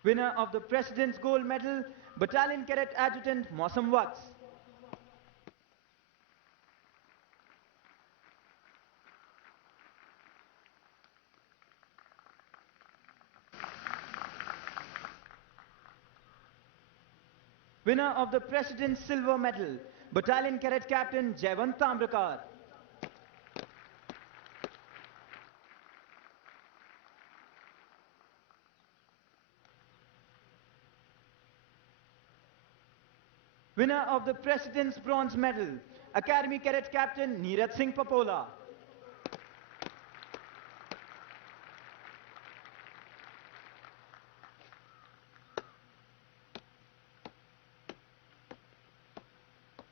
Winner of the President's Gold Medal, Battalion Cadet Adjutant Mausam Watts. Winner of the President's Silver Medal, Battalion Cadet Captain Jayant Tamrakar. Winner of the President's Bronze Medal, Academy Cadet Captain Neeraj Singh Papola.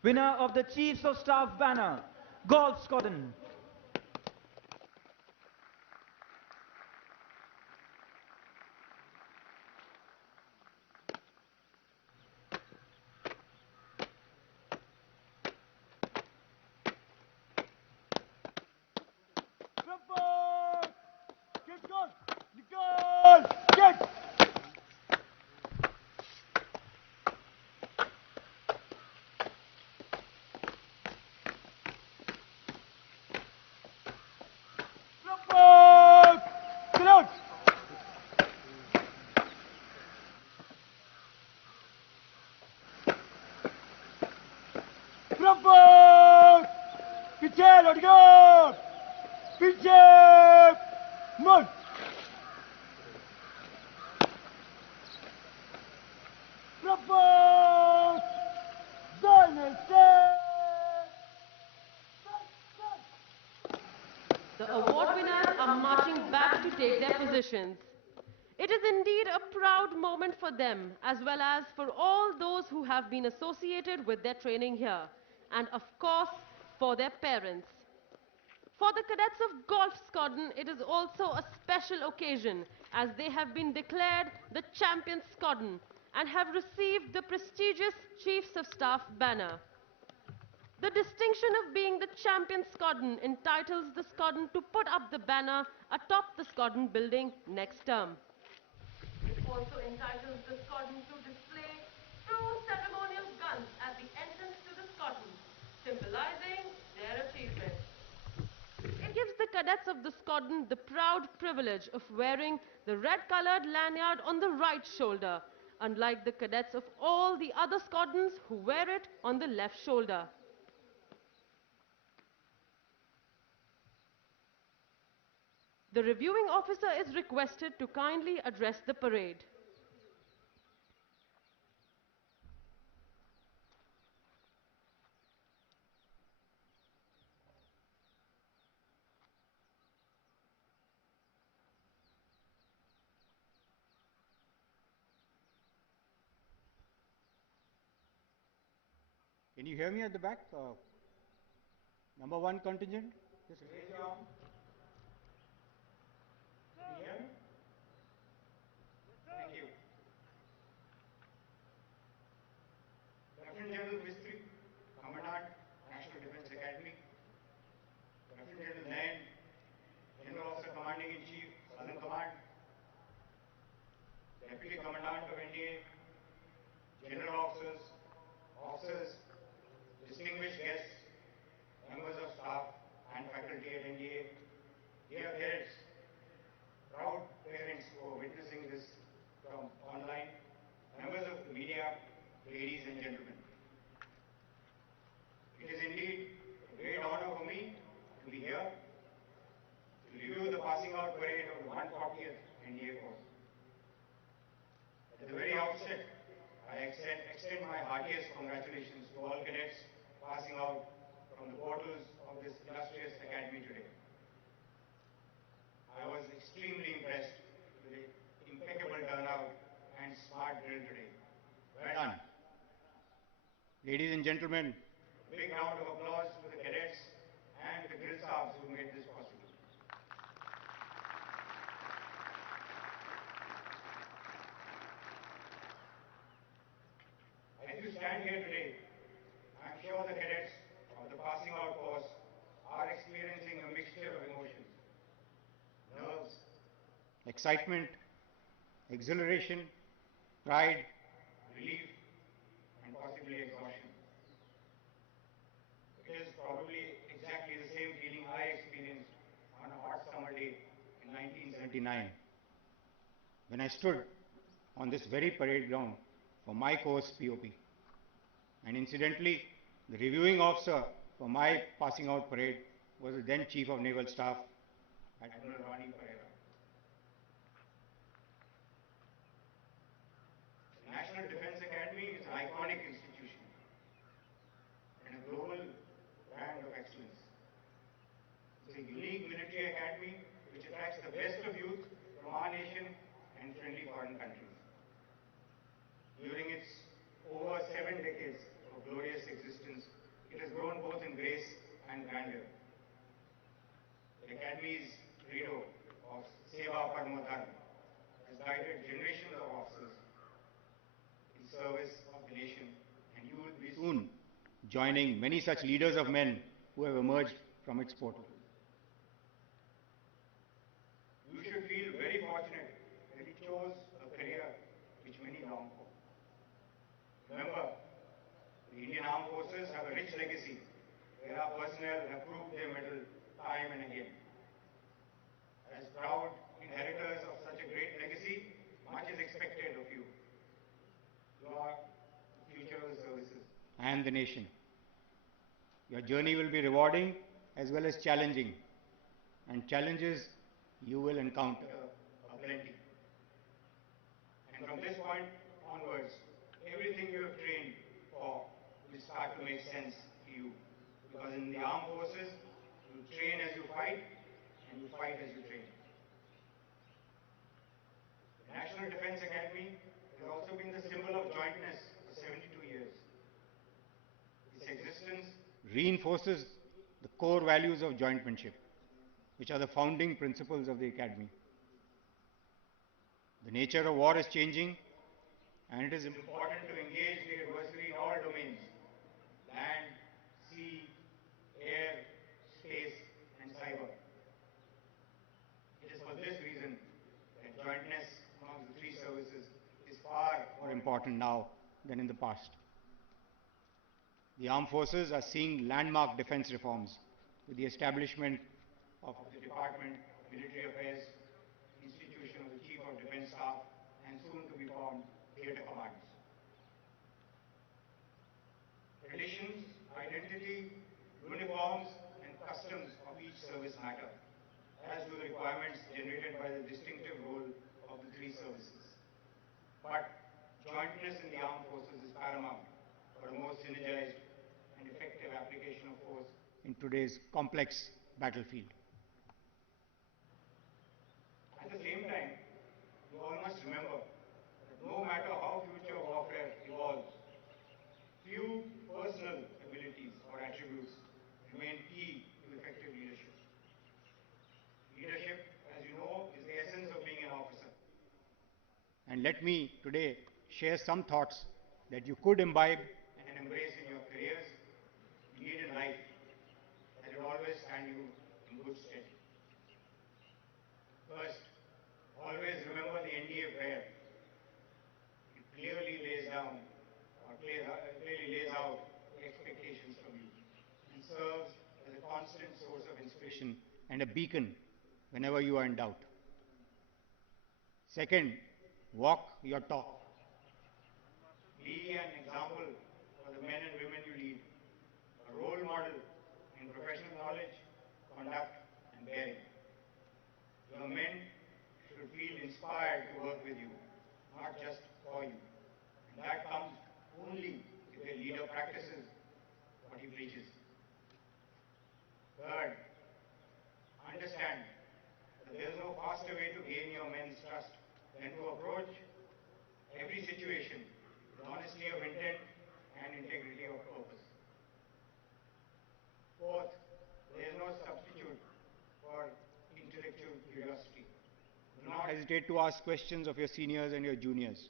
winner of the Chiefs of Staff banner, Golf Squadron. Front, get goal, goal, get. Front, get out. Front, पीछे लौट गया, पीछे, मन. Front, dynasty. The award winners are marching back to take their positions. It is indeed a proud moment for them, as well as for all those who have been associated with their training here, and of course, for their parents. For the cadets of Golf Squadron, it is also a special occasion, as they have been declared the Champion Squadron and have received the prestigious Chiefs of Staff banner. The distinction of being the champion squadron entitles the squadron to put up the banner atop the squadron building next term. It also entitles the squadron to display two ceremonial guns at the entrance to the squadron, symbolizing their achievement. It gives the cadets of the squadron the proud privilege of wearing the red-colored lanyard on the right shoulder, unlike the cadets of all the other squadrons who wear it on the left shoulder. The reviewing officer is requested to kindly address the parade. Can you hear me at the back? Number 1 contingent? Just raise your arm. Can you hear me? Thank you. Lieutenant General Mistry, Commandant, National Defence Academy. Lieutenant General Nayan, General Officer Commanding in Chief, Southern Command. Deputy Commandant of NDA, General Officers, Officers, distinguished guests, members of staff and faculty at NDA, dear parents, proud parents who are witnessing this from online, members of the media, ladies and gentlemen. It is indeed a great honor for me to be here to review the passing out parade of the 140th NDA Corps. At the very outset, I extend my heartiest congratulations to all cadets passing out from the portals of this illustrious academy today. I was extremely impressed with the impeccable turnout and smart drill today. Well done. Ladies and gentlemen, a big round of applause to the cadets and the drill staffs who made this possible. As you stand here today, I am sure the cadets of the passing out course are experiencing a mixture of emotions: nerves, excitement, exhilaration, pride, relief, and possibly exhaustion. It is probably exactly the same feeling I experienced on a hot summer day in 1979 when I stood on this very parade ground for my course POP. And incidentally, the reviewing officer for my passing out parade was the then Chief of Naval Staff, Admiral. The National Defence Academy is an iconic institution and a global brand of excellence. It's a unique military academy which attracts the best of youth from our nation and friendly foreign countries. During its over 7 decades of glorious existence, Paramo Dharma has guided generations of officers in service of the nation, and you will be soon joining many such leaders of men who have emerged from its portal. You should feel very fortunate that you chose a career which many long for. Remember, the Indian Armed Forces have a rich legacy where our personnel have proved their mettle time and again. As proud inheritors of such a great legacy, much is expected of you. You are the future of the services and the nation. Your journey will be rewarding as well as challenging, and challenges you will encounter plenty. And from this point onwards, everything you have trained for will start to make sense to you. Because in the armed forces, you train as you fight, and you fight as you train. The National Defence Academy has also been the symbol of jointness for 72 years. Its existence reinforces the core values of jointmanship, which are the founding principles of the Academy. The nature of war is changing, and it is important to engage the adversary in all domains: land, sea, air, space, and cyber. It is for this reason that jointness amongst the three services is far more important now than in the past. The armed forces are seeing landmark defense reforms with the establishment of the Department of Military Affairs, institution of the Chief of Defence Staff, and soon to be formed theatre commands. Traditions, identity, uniforms, and customs of each service matter, as do the requirements generated by the distinctive role of the three services. But jointness in the armed forces is paramount for a more synergized and effective application of force in today's complex battlefield. At the same time, you all must remember that no matter how future warfare evolves, few personal abilities or attributes remain key to effective leadership. Leadership, as you know, is the essence of being an officer. And let me today share some thoughts that you could imbibe and embrace in your careers, indeed in life, that will always stand you in good stead. First, always remember the NDA prayer. It clearly lays down or clearly lays out the expectations from you and serves as a constant source of inspiration and a beacon whenever you are in doubt. Second, walk your talk. Be an example for the men and women you lead, a role model in professional knowledge, conduct, and bearing. Your men should feel inspired to work with you, not just for you. And that comes only if their leader practices what he preaches. Third, understand that there is no faster way to gain your men's trust than to approach every situation with honesty of intent and integrity of purpose. Fourth, there is no substitute for intellectual curiosity. Do not hesitate to ask questions of your seniors and your juniors,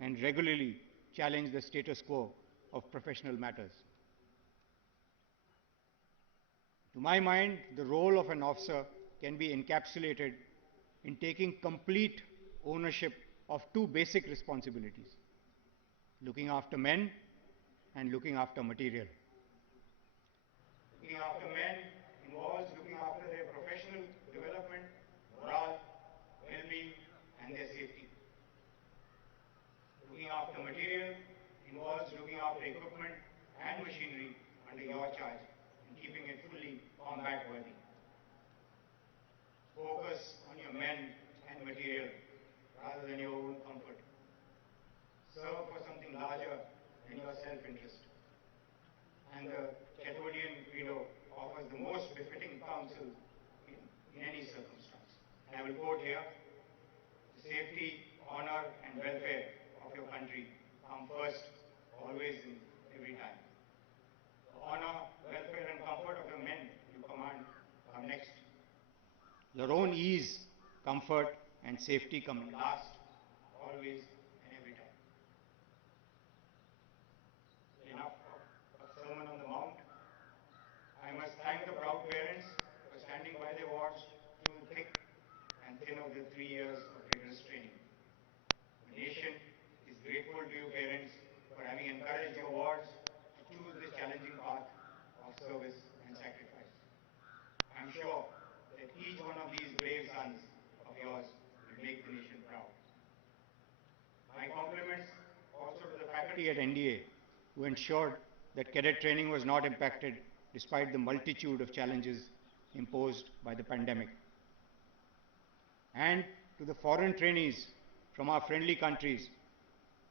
and regularly challenge the status quo of professional matters. To my mind, the role of an officer can be encapsulated in taking complete ownership of two basic responsibilities: looking after men and looking after material. Looking after men involves looking after their professional development, morale, well-being, and their safety. Looking after material involves looking after equipment and machinery under your charge and keeping it fully combat worthy. Focus on your men and material rather than your own comfort. Serve for something larger than your self-interest. And the Chetwodian credo offers the most befitting counsel in any circumstance. And I will quote here: the safety, honor, and welfare of your country come first, always and every time. The honor, welfare, and comfort of your men you command come next. Your own ease, comfort, and safety come last, always and every time. Enough of Sermon on the Mount. I must thank the proud parents for standing by their wards through the thick and thin of the 3 years of rigorous training. The nation is grateful to you parents for having encouraged your wards to choose this challenging path of service and sacrifice. I am sure that each one of these brave sons of yours will make the nation proud. My compliments also to the faculty at NDA who ensured that cadet training was not impacted despite the multitude of challenges imposed by the pandemic. And to the foreign trainees from our friendly countries,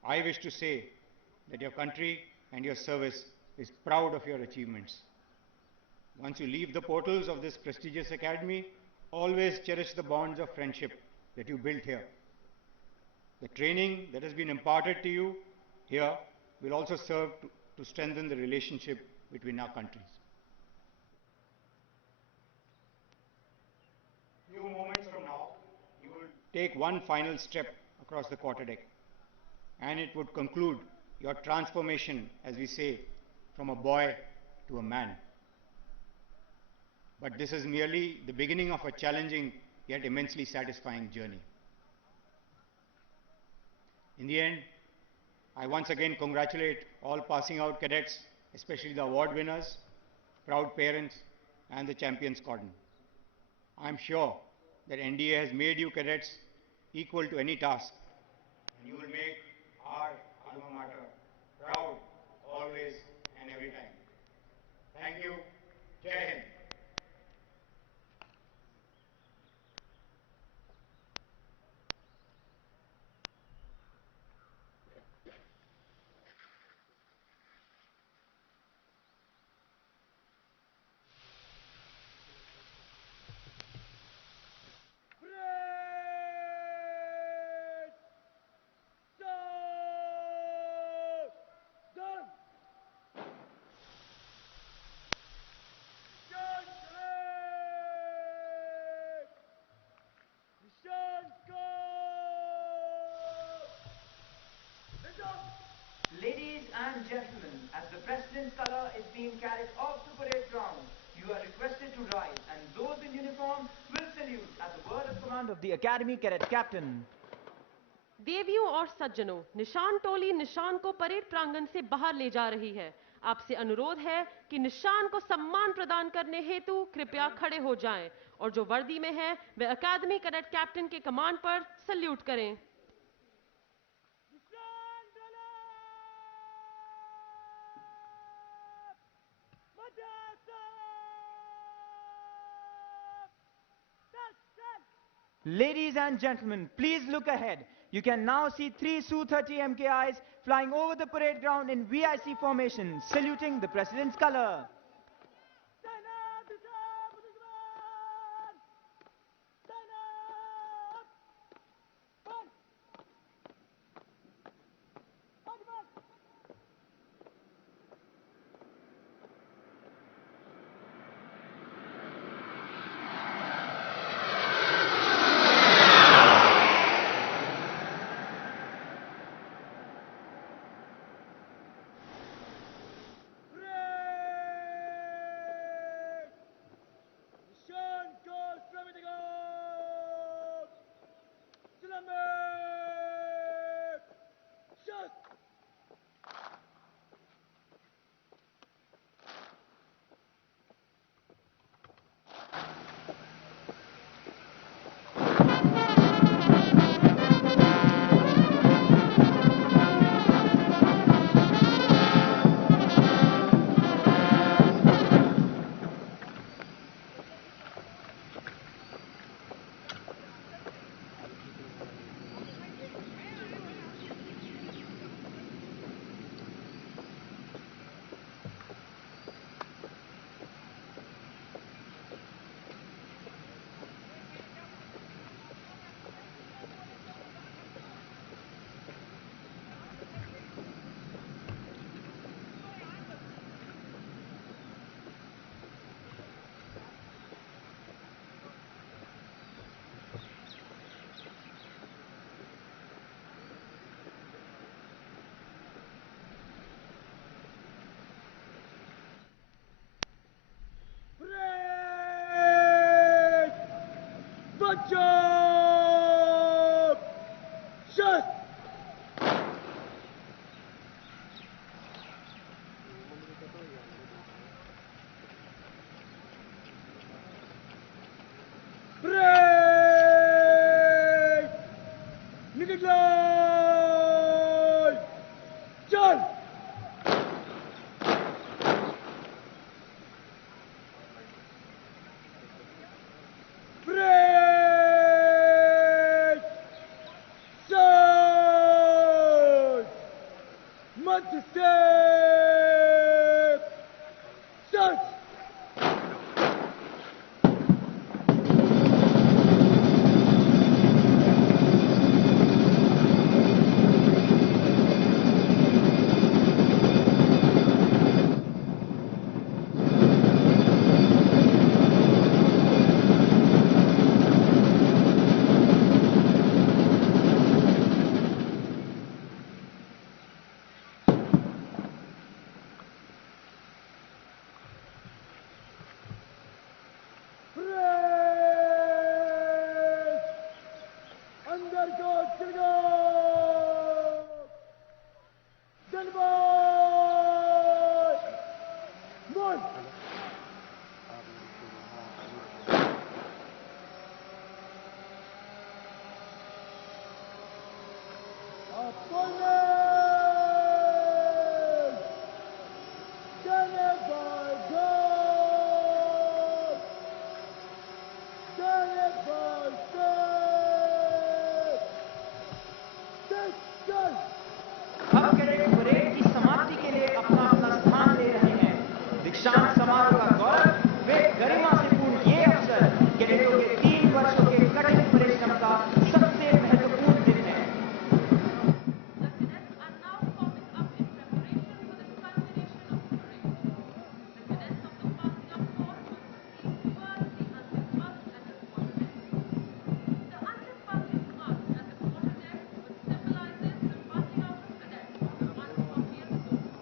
I wish to say that your country and your service is proud of your achievements. Once you leave the portals of this prestigious academy, always cherish the bonds of friendship that you built here. The training that has been imparted to you here will also serve to strengthen the relationship between our countries. Few moments from now, you will take one final step across the quarterdeck, and it would conclude your transformation, as we say, from a boy to a man. But this is merely the beginning of a challenging yet immensely satisfying journey. In the end, I once again congratulate all passing out cadets, especially the award winners, proud parents, and the champions cordon. I am sure that NDA has made you cadets equal to any task, and you will make our alma mater proud always and every time. Thank you. Jai Hind. Ladies and gentlemen, as the President's color is being carried off the parade ground, you are requested to rise, and those in uniform will salute at the word of command of the Academy Cadet Captain. देवियों और सज्जनों, निशान टोली निशान को parade प्रांगण से बाहर ले जा रही है। आपसे अनुरोध है कि निशान को सम्मान प्रदान करने हेतु कृपया खड़े हो जाएं और जो वर्दी में है वे अकादमी कैडेट कैप्टन के कमांड पर सल्यूट करें। Ladies and gentlemen, please look ahead. You can now see 3 Su-30 MKIs flying over the parade ground in VIC formation, saluting the President's color. March up! Shut! Break! Nikolai! Chal! Break! Shut! Month step! Shut! Break! अंदर को चल गो जनवाय मोन opponent जनवाय गो जनवाय Distance! अब cadet parade की समाप्ति के लिए अपना अपना स्थान ले रहे हैं। दीक्षांत समारोह का गौरव वे गरिमा से पूर्ण ये अवसर कैडेटों के 3 वर्षों के कठिन परिश्रम का सबसे महत्वपूर्ण दिन है। The cadets are now forming up in preparation for the culmination of the parade. The cadets of the passing out course will proceed towards the Untitled at the quarterdeck. The Untitled march at the quarterdeck, which symbolizes the passing out of cadets on the 140th course.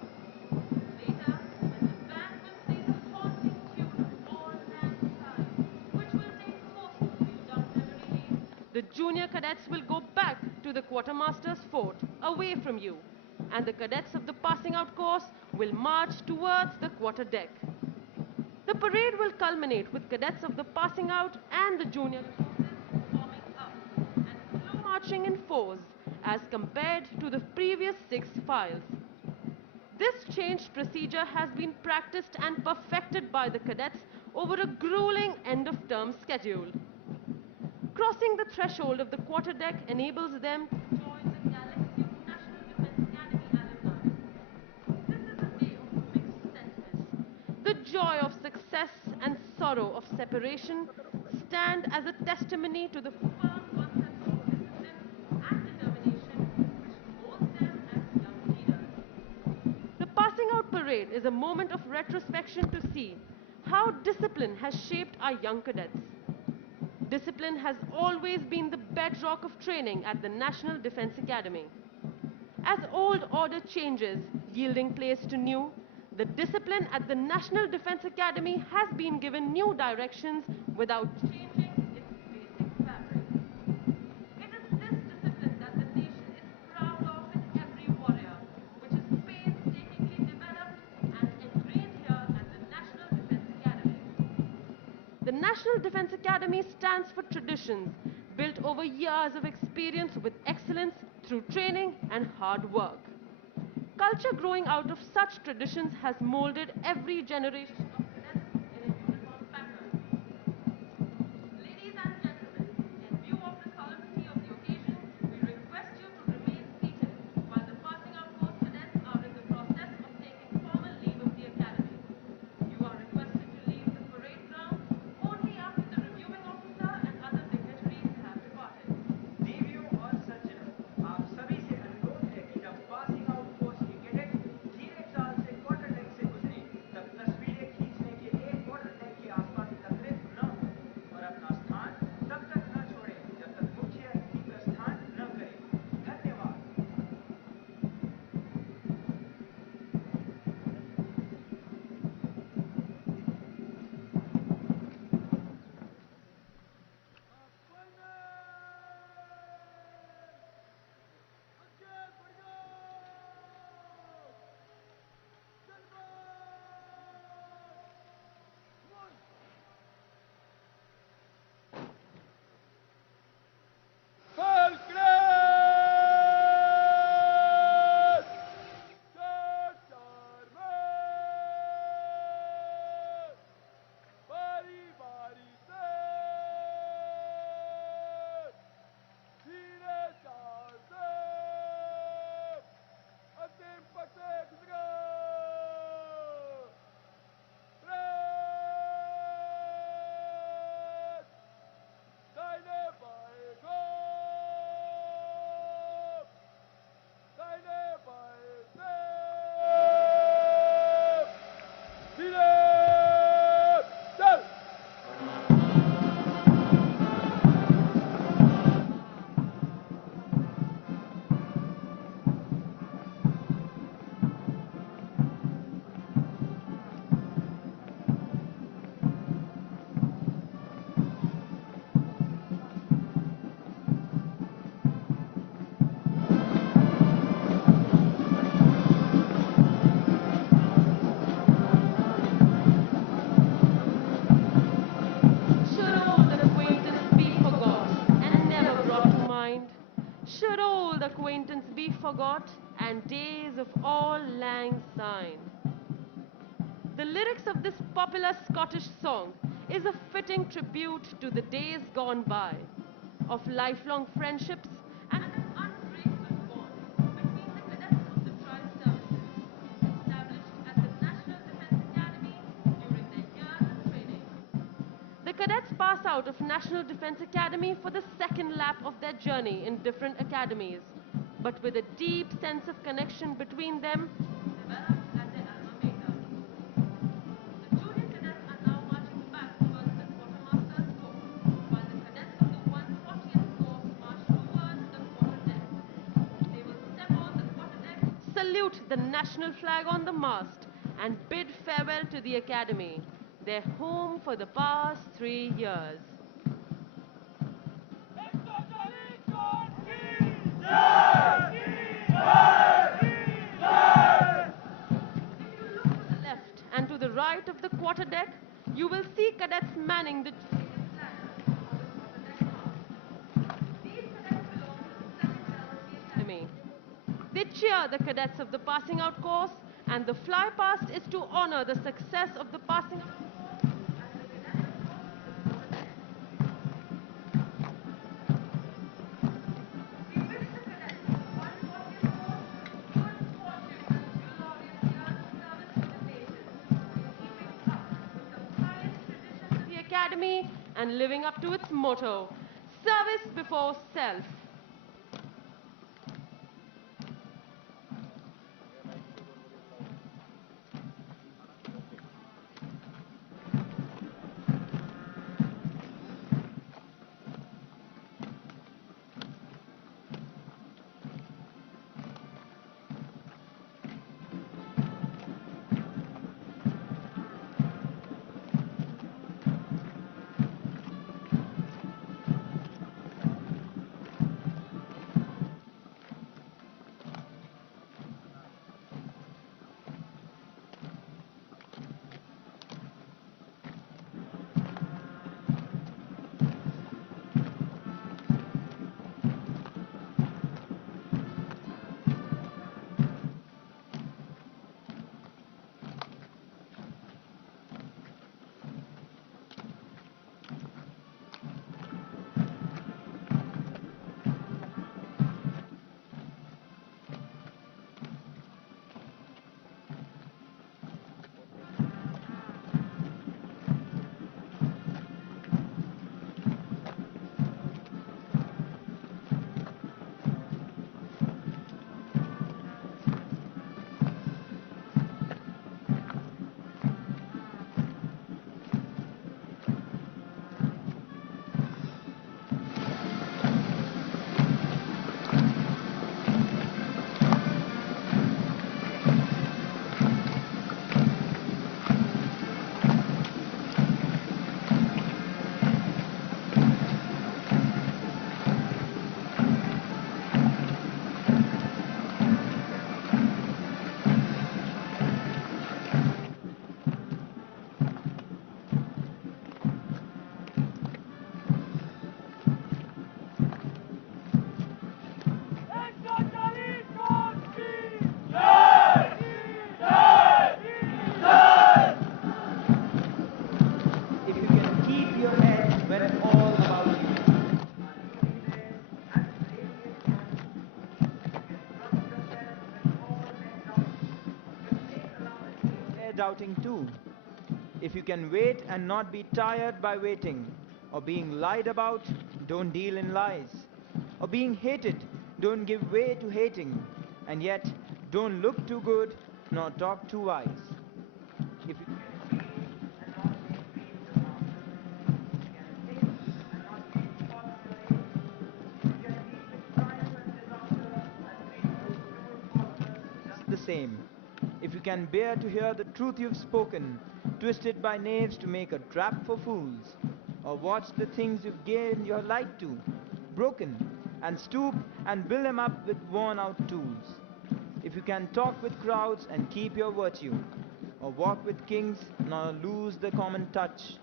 Later, when the band will play the haunting tune of All Hands High, which will take most of you down memory lane, the junior cadets will go back to the quartermaster's fort, away from you, and the cadets of the passing out course will march towards the quarterdeck. The parade will culminate with cadets of the passing out and the junior courses forming up and slow marching in fours as compared to the previous 6 files. This changed procedure has been practiced and perfected by the cadets over a grueling end-of-term schedule. Crossing the threshold of the quarterdeck enables them to join the Galaxy National Defense Academy alumni. This is a day of mixed sentiments. The joy of success and sorrow of separation stand as a testimony to the firm concepts of discipline and determination which molds them as young leaders. The passing out parade is a moment of retrospection to see how discipline has shaped our young cadets. Discipline has always been the bedrock of training at the National Defense Academy. As old order changes, yielding place to new, the discipline at the National Defense Academy has been given new directions without changing its basic fabric. It is this discipline that the nation is proud of in every warrior, which is painstakingly developed and ingrained here at the National Defense Academy. The National Defense Academy stands for traditions built over years of experience with excellence through training and hard work. Culture growing out of such traditions has molded every generation of cadets in a uniform pattern. Ladies and gentlemen, in view of the solemnity of the occasion, we request you to remain seated while the passing out course cadets are in the process of taking formal leave of the Academy. You are requested to leave the parade ground only after the reviewing officer and other dignitaries have departed. देवियों और सज्जनों, आप सभी से अनुरोध है कि जब पासिंग आउट कोर्स के कैडेट धीरे चाल से क्वार्टर डेक से गुजरें, तब तस्वीरें खींचने Should old acquaintance be forgot, and days of all lang syne? The lyrics of this popular Scottish song is a fitting tribute to the days gone by, of lifelong friendships and an unbreakable bond between the cadets of the tri-services, established at the National Defence Academy during their years of training. The cadets pass out of National Defence Academy for the second lap of their journey in different academies, but with a deep sense of connection between them, developed at their alma mater. The junior cadets are now marching back towards the quartermaster's course, while the cadets of the 140th course march towards the quarterdeck. They will step on the quarterdeck, salute the national flag on the mast, and bid farewell to the academy, their home for the past 3 years. If you look to the left and to the right of the quarterdeck, you will see cadets manning the These cadets belong to the second term of the academy. They cheer the cadets of the passing out course, and the fly past is to honor the success of the passing out course as the cadets approach the quarterdeck. We wish the cadets of the 140th course good fortune and glorious years of service to the nation in keeping up with the highest traditions of the academy and living up to its motto, service before self. Doubting too. If you can wait and not be tired by waiting, or being lied about, don't deal in lies, or being hated, don't give way to hating, and yet don't look too good nor talk too wise. If you the same. If you can bear to hear the truth you've spoken, twisted by knaves to make a trap for fools, or watch the things you've gained your light to, broken, and stoop and build them up with worn-out tools. If you can talk with crowds and keep your virtue, or walk with kings nor lose the common touch,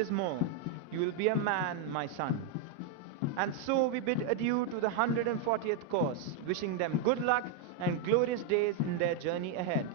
is more. You will be a man, my son. And so we bid adieu to the 140th course, wishing them good luck and glorious days in their journey ahead.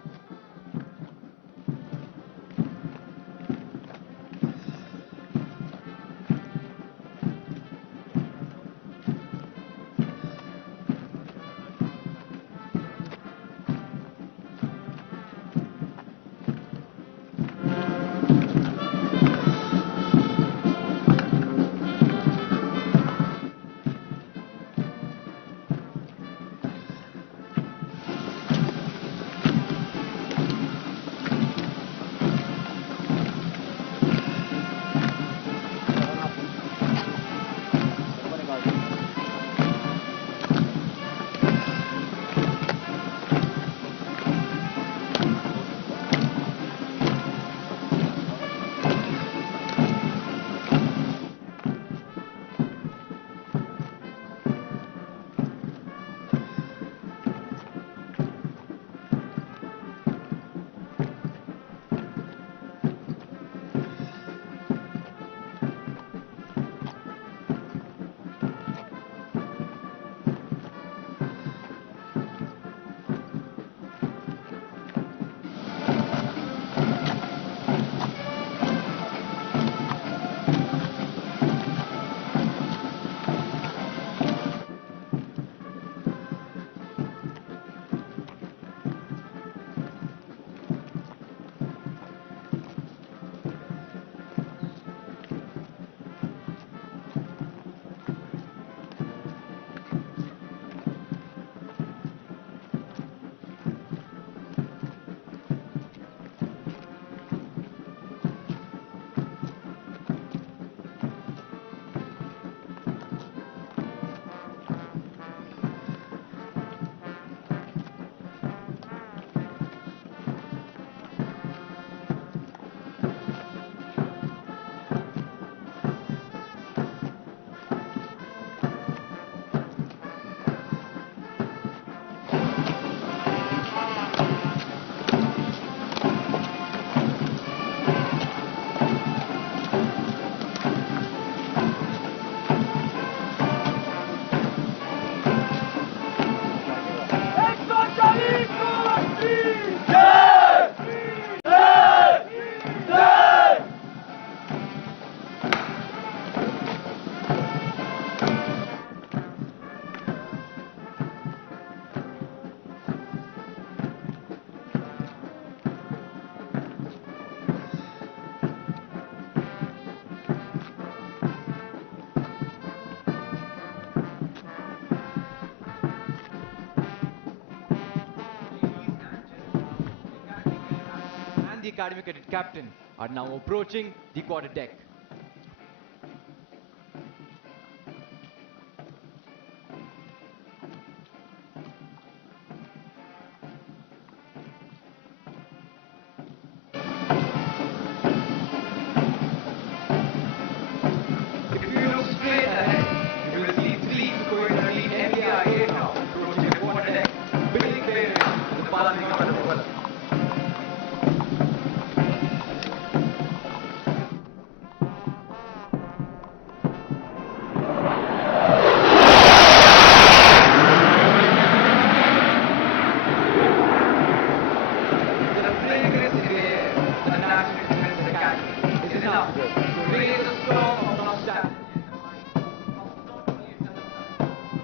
The Academy Cadet Captain are now approaching the quarter deck. If you look straight ahead, you will see three Korean MBI aircraft approaching the quarter deck, building bearings to the passing of the weather.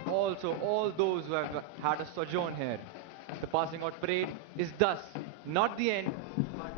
Also, all those who have had a sojourn here. The passing out parade is thus not the end, but